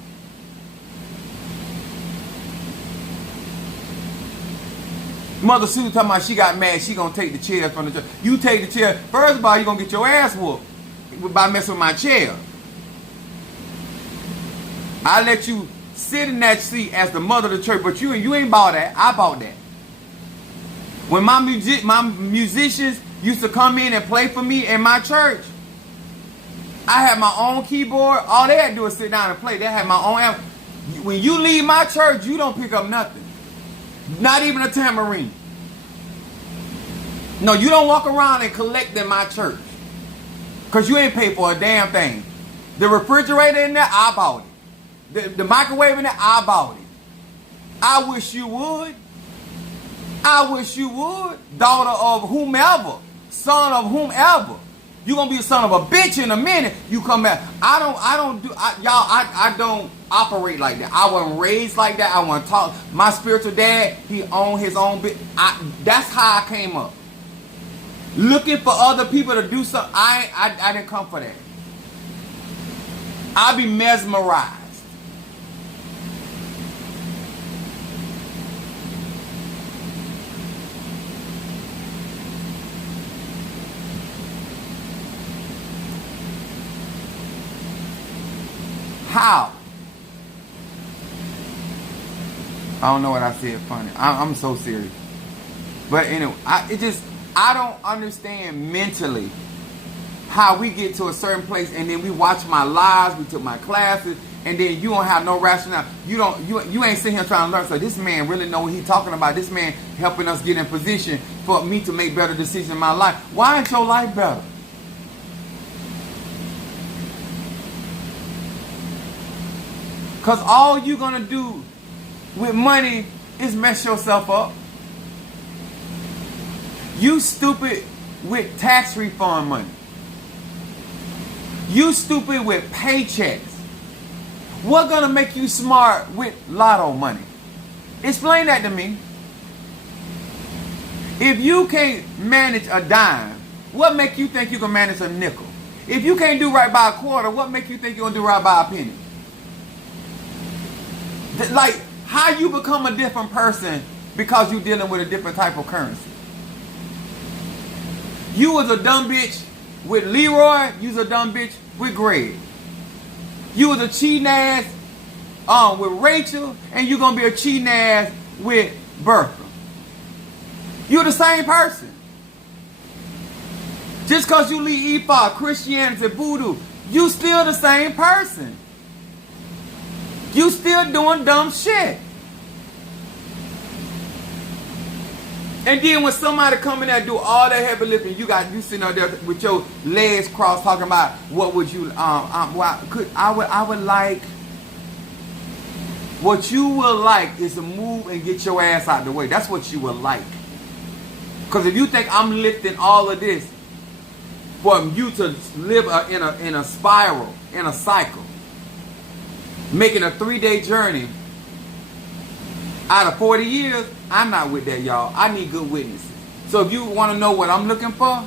Mother Sue talking about she got mad, she gonna take the chair from the church. You take the chair. First of all, you gonna get your ass whooped by messing with my chair. I let you sit in that seat as the mother of the church, but you ain't bought that. I bought that. When my musicians used to come in and play for me in my church, I had my own keyboard. All they had to do was sit down and play. They had my own amp. When you leave my church, you don't pick up nothing. Not even a tambourine. No, you don't walk around and collect in my church. Because you ain't paid for a damn thing. The refrigerator in there, I bought it. The microwave in there, I bought it. I wish you would. I wish you would. Daughter of whomever. Son of whomever. You're going to be a son of a bitch in a minute. You come back. I don't operate like that. I wasn't raised like that. I wasn't taught. My spiritual dad, he owned his own bit. That's how I came up. Looking for other people to do something. I didn't come for that. I be mesmerized. How? I don't know what I said funny. I'm so serious. But anyway, I don't understand mentally how we get to a certain place and then we watch my lives, we took my classes, and then you don't have no rationale. You ain't sitting here trying to learn. So this man really know what he's talking about. This man helping us get in position for me to make better decisions in my life. Why ain't your life better? Because all you're going to do with money is mess yourself up. You stupid with tax refund money. You stupid with paychecks. What's going to make you smart with lotto money? Explain that to me. If you can't manage a dime, what make you think you can manage a nickel? If you can't do right by a quarter, what make you think you're going to do right by a penny? Like, how you become a different person because you're dealing with a different type of currency. You was a dumb bitch with Leroy, you was a dumb bitch with Greg. You was a cheating ass with Rachel, and you're going to be a cheating ass with Bertha. You're the same person. Just because you leave Ephah, Christianity, Voodoo, you still the same person. You still doing dumb shit. And then when somebody come in there and do all that heavy lifting, you sitting out there with your legs crossed talking about what would you I would like. What you would like is to move and get your ass out of the way. That's what you would like. Because if you think I'm lifting all of this for you to live in a spiral, in a cycle, making a 3-day journey out of 40 years, I'm not with that, y'all. I need good witnesses. So if you want to know what I'm looking for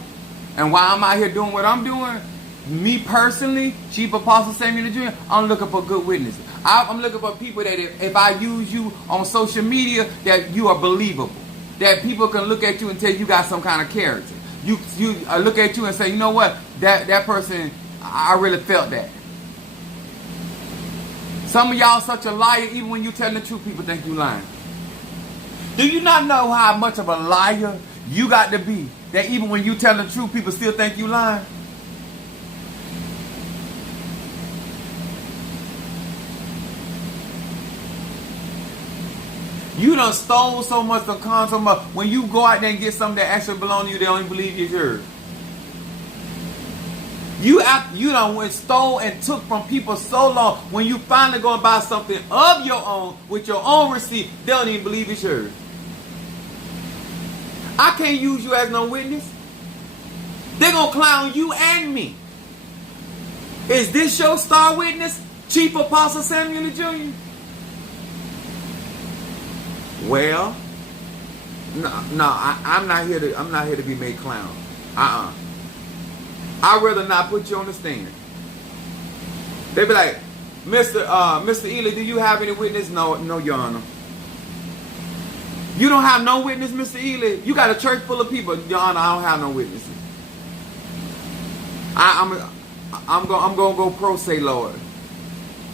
and why I'm out here doing what I'm doing, me personally, Chief Apostle Samuel Jr., I'm looking for good witnesses. I'm looking for people that if I use you on social media, that you are believable. That people can look at you and tell you got some kind of character. You look at you and say, you know what, that person, I really felt that. Some of y'all such a liar, even when you telling the truth, people think you lying. Do you not know how much of a liar you got to be, that even when you telling the truth, people still think you lying? You done stole so much, done con so much. When you go out there and get something that actually belongs to you, they don't even believe it's yours. You done went stole and took from people so long. When you finally go and buy something of your own with your own receipt, they don't even believe it's yours. I can't use you as no witness. They're going to clown you and me. Is this your star witness, Chief Apostle Samuel Jr.? Well, I'm not here to be made clown. I'd rather not put you on the stand. They be like, Mr. Ely, do you have any witness? No, Your Honor. You don't have no witness, Mr. Ely? You got a church full of people. Your Honor, I don't have no witnesses. I'm gonna go pro se, Lord.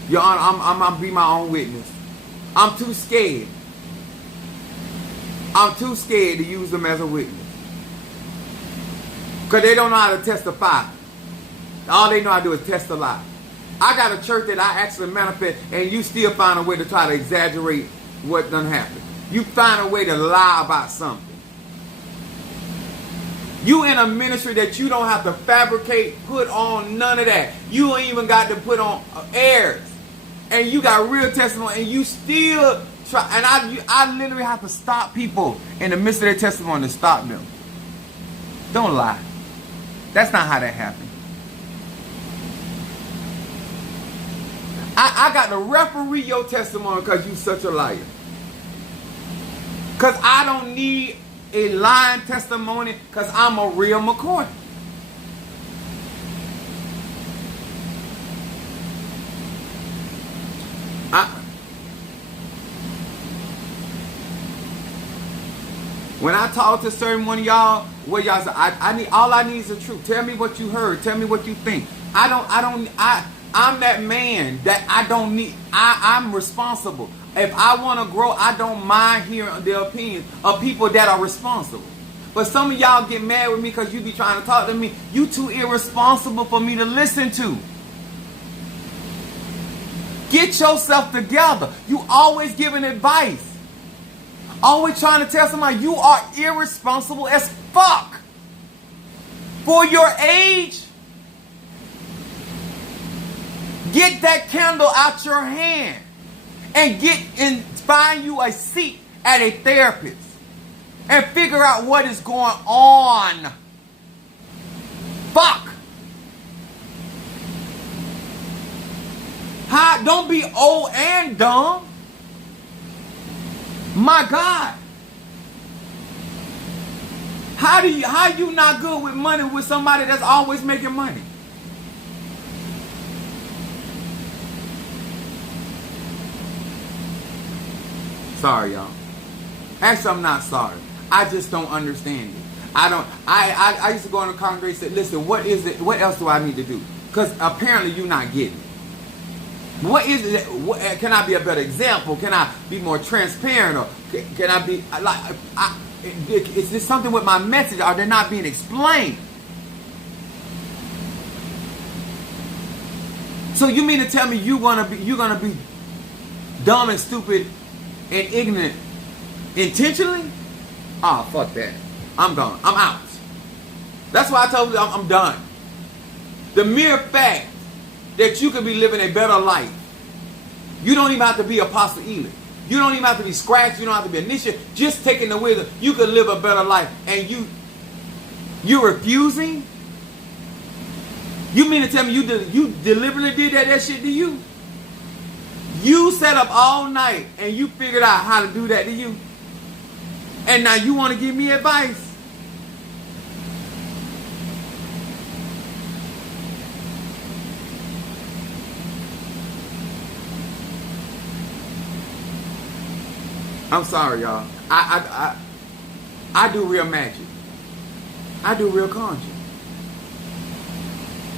Your Honor, I'm gonna be my own witness. I'm too scared. I'm too scared to use them as a witness. Because they don't know how to testify. All they know how to do is test a lie. I got a church that I actually manifest, and you still find a way to try to exaggerate what done happened. You find a way to lie about something. You in a ministry that you don't have to fabricate, put on none of that. You ain't even got to put on airs. And you got real testimony, and you still try. And I literally have to stop people in the midst of their testimony to stop them. Don't lie. That's not how that happened. I got to referee your testimony because you such a liar. Because I don't need a lying testimony because I'm a real McCoy. When I talk to certain one of y'all, what y'all say, all I need is the truth. Tell me what you heard. Tell me what you think. I'm that man that I don't need. I'm responsible. If I want to grow, I don't mind hearing the opinions of people that are responsible. But some of y'all get mad with me because you be trying to talk to me. You too irresponsible for me to listen to. Get yourself together. You always giving advice. Always trying to tell somebody you are irresponsible as fuck. For your age, get that candle out your hand and find you a seat at a therapist and figure out what is going on. Fuck. Don't be old and dumb. My God. How you not good with money with somebody that's always making money? Sorry, y'all. Actually, I'm not sorry. I just don't understand it. I used to go in the congregation and say, listen, what is it? What else do I need to do? Because apparently you're not getting it. What is it? Can I be a better example? Can I be more transparent? Or can I be like? Is this something with my message? Are they not being explained? So you mean to tell me you're gonna be dumb and stupid and ignorant intentionally? Oh, fuck that. I'm gone. I'm out. That's why I told you I'm done. The mere fact that you could be living a better life. You don't even have to be Apostle Ely. You don't even have to be Scratch. You don't have to be Anisha. Just taking the wisdom. You could live a better life. And you're refusing? You mean to tell me you deliberately did that shit to you? You sat up all night and you figured out how to do that to you? And now you want to give me advice? I'm sorry, y'all. I do real magic. I do real conjure.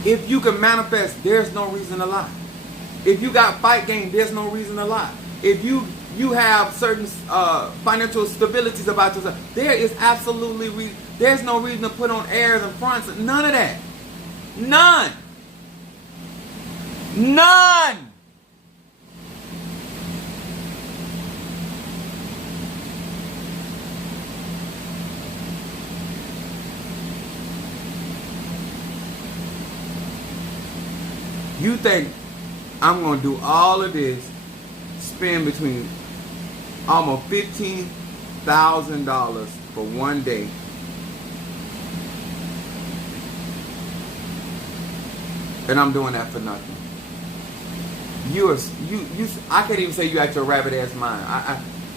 If you can manifest, there's no reason to lie. If you got fight game, there's no reason to lie. If you have certain financial stabilities about yourself, there is absolutely there's no reason to put on airs and fronts. None of that. None. None. You think I'm going to do all of this, spend between almost $15,000 for one day, and I'm doing that for nothing? I can't even say you at your rabbit ass mind.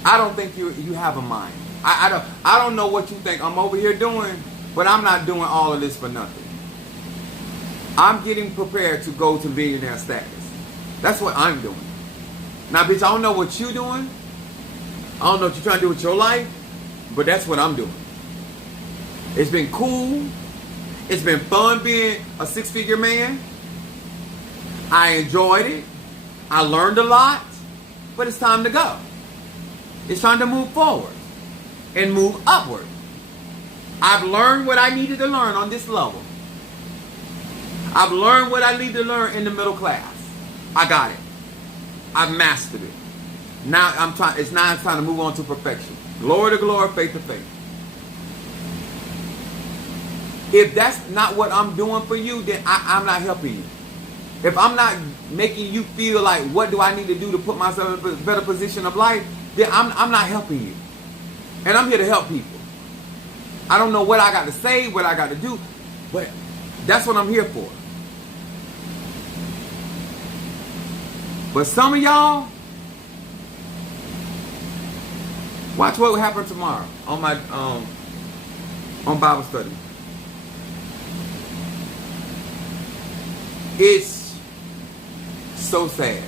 I don't think you have a mind. I don't know what you think I'm over here doing, but I'm not doing all of this for nothing. I'm getting prepared to go to billionaire status. That's what I'm doing. Now, bitch, I don't know what you're doing. I don't know what you're trying to do with your life, but that's what I'm doing. It's been cool. It's been fun being a six-figure man. I enjoyed it. I learned a lot, but it's time to go. It's time to move forward and move upward. I've learned what I needed to learn on this level. I've learned what I need to learn in the middle class. I got it. I've mastered it. Now it's time to move on to perfection. Glory to glory, faith to faith. If that's not what I'm doing for you, then I'm not helping you. If I'm not making you feel like, what do I need to do to put myself in a better position of life, then I'm not helping you. And I'm here to help people. I don't know what I got to say, what I got to do, but that's what I'm here for. But some of y'all, watch what will happen tomorrow on my on Bible study. It's so sad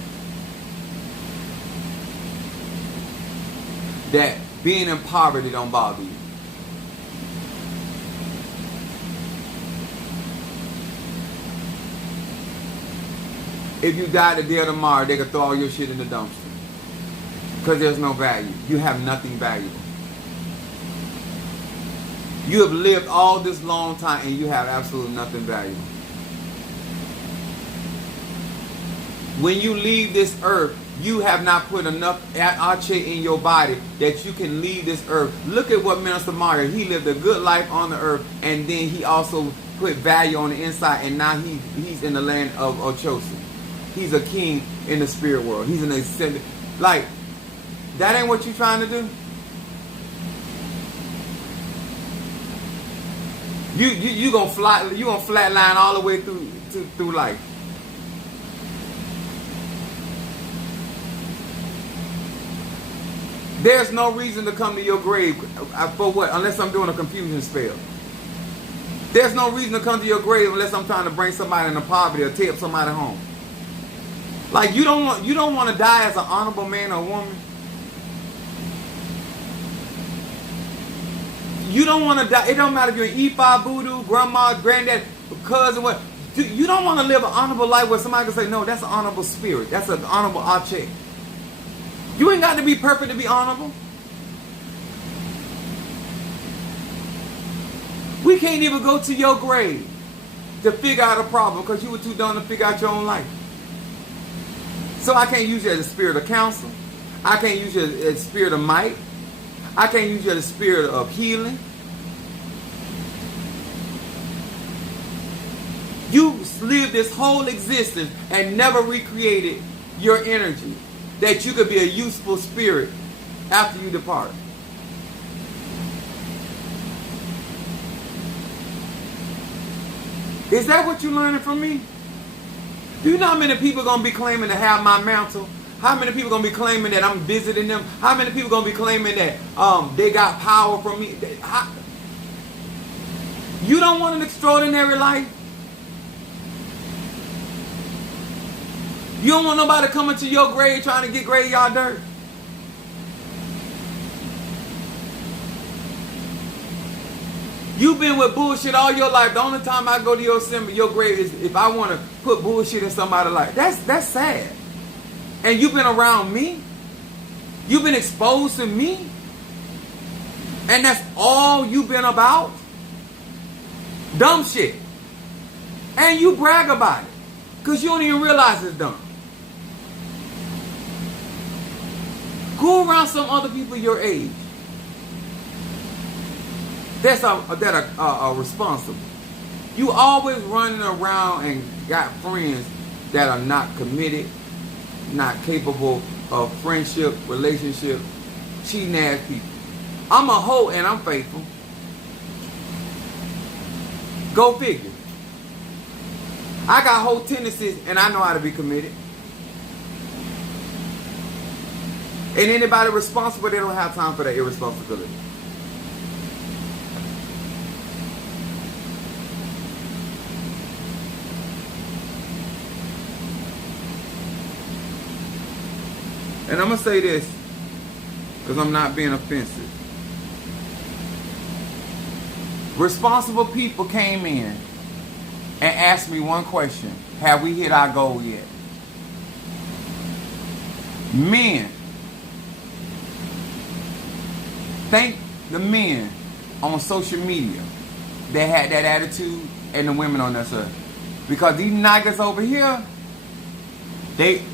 that being in poverty don't bother you. If you die today or tomorrow, they could throw all your shit in the dumpster. Because there's no value. You have nothing valuable. You have lived all this long time and you have absolutely nothing valuable. When you leave this earth, you have not put enough ache in your body that you can leave this earth. Look at what Minister Mario, he lived a good life on the earth, and then he also put value on the inside, and now he's in the land of Ochosi. He's a king in the spirit world. He's an ascendant. Like, that ain't what you trying to do? You gonna flatline all the way through life. There's no reason to come to your grave for what? Unless I'm doing a confusion spell. There's no reason to come to your grave unless I'm trying to bring somebody into poverty or take somebody home. Like, you don't want to die as an honorable man or woman. You don't want to die. It don't matter if you're an E5 voodoo, grandma, granddad, cousin, what. You don't want to live an honorable life where somebody can say, no, that's an honorable spirit. That's an honorable object. You ain't got to be perfect to be honorable. We can't even go to your grave to figure out a problem because you were too dumb to figure out your own life. So I can't use you as a spirit of counsel. I can't use you as a spirit of might. I can't use you as a spirit of healing. You lived this whole existence and never recreated your energy that you could be a useful spirit after you depart. Is that what you're learning from me? Do you know how many people are going to be claiming to have my mantle? How many people are going to be claiming that I'm visiting them? How many people are going to be claiming that they got power from me? You don't want an extraordinary life? You don't want nobody coming to your grave trying to get graveyard dirt? You've been with bullshit all your life. The only time I go to your grave is if I want to put bullshit in somebody's life. That's sad. And you've been around me. You've been exposed to me. And that's all you've been about? Dumb shit. And you brag about it. Because you don't even realize it's dumb. Go around some other people your age that are responsible. You always running around and got friends that are not committed, not capable of friendship, relationship, cheating ass people. I'm a hoe and I'm faithful. Go figure. I got whole tendencies and I know how to be committed. And anybody responsible, they don't have time for that irresponsibility. And I'm going to say this because I'm not being offensive. Responsible people came in and asked me one question. Have we hit our goal yet? Men. Thank the men on social media that had that attitude and the women on that side. Because these niggas over here, they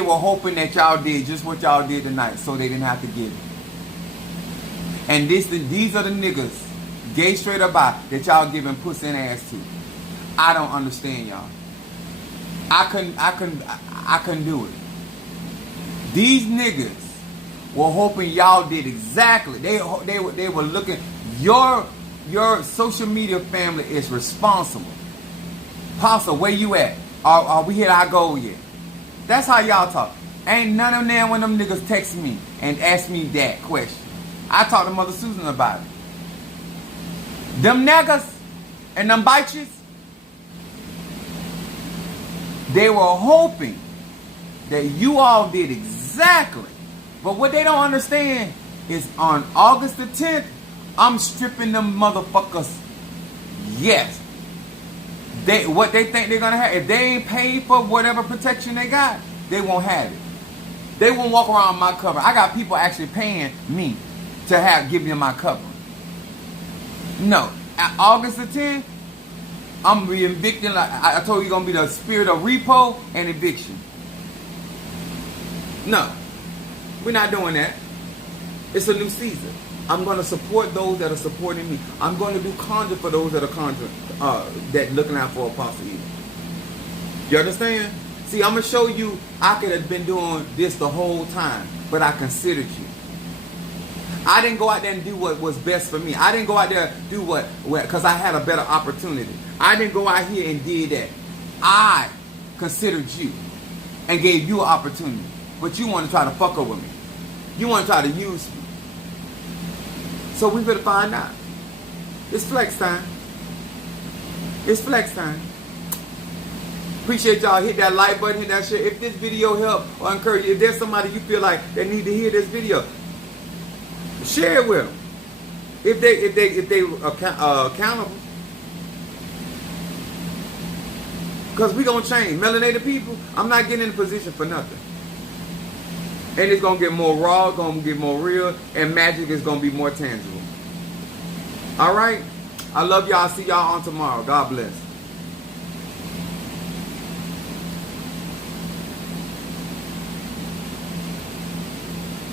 were hoping that y'all did just what y'all did tonight so they didn't have to give it. And these are the niggas, gay straight up by, that y'all giving pussy and ass to. I don't understand y'all. I couldn't do it. These niggas were hoping y'all did exactly. They were looking. Your social media family is responsible. Pastor, where you at? Are we hit our goal yet? That's how y'all talk. Ain't none of them when them niggas text me and ask me that question. I talked to Mother Susan about it. Them niggas and them bitches, they were hoping that you all did exactly. But what they don't understand is on August the 10th, I'm stripping them motherfuckers. Yes. What they think they're going to have, if they ain't paid for whatever protection they got, they won't have it. They won't walk around my cover. I got people actually paying me to give them my cover. No. At August the 10th, I'm re-evicting. Like I told you, going to be the spirit of repo and eviction. No. We're not doing that. It's a new season. I'm going to support those that are supporting me. I'm going to do conjure for those that are conjuring, that looking out for Apostle Eden. You understand? See, I'm going to show you I could have been doing this the whole time, but I considered you. I didn't go out there and do what was best for me. I didn't go out there and do what because I had a better opportunity. I didn't go out here and did that. I considered you and gave you an opportunity. But you want to try to fuck up with me. You want to try to use me. So we better find out. It's flex time. It's flex time. Appreciate y'all. Hit that like button, hit that share. If this video helped or encourage you, if there's somebody you feel like they need to hear this video, share it with them. If they accountable. Because we gonna change. Melanated people, I'm not getting in a position for nothing. And it's gonna get more raw, it's gonna get more real, and magic is gonna be more tangible. Alright? I love y'all. See y'all on tomorrow. God bless.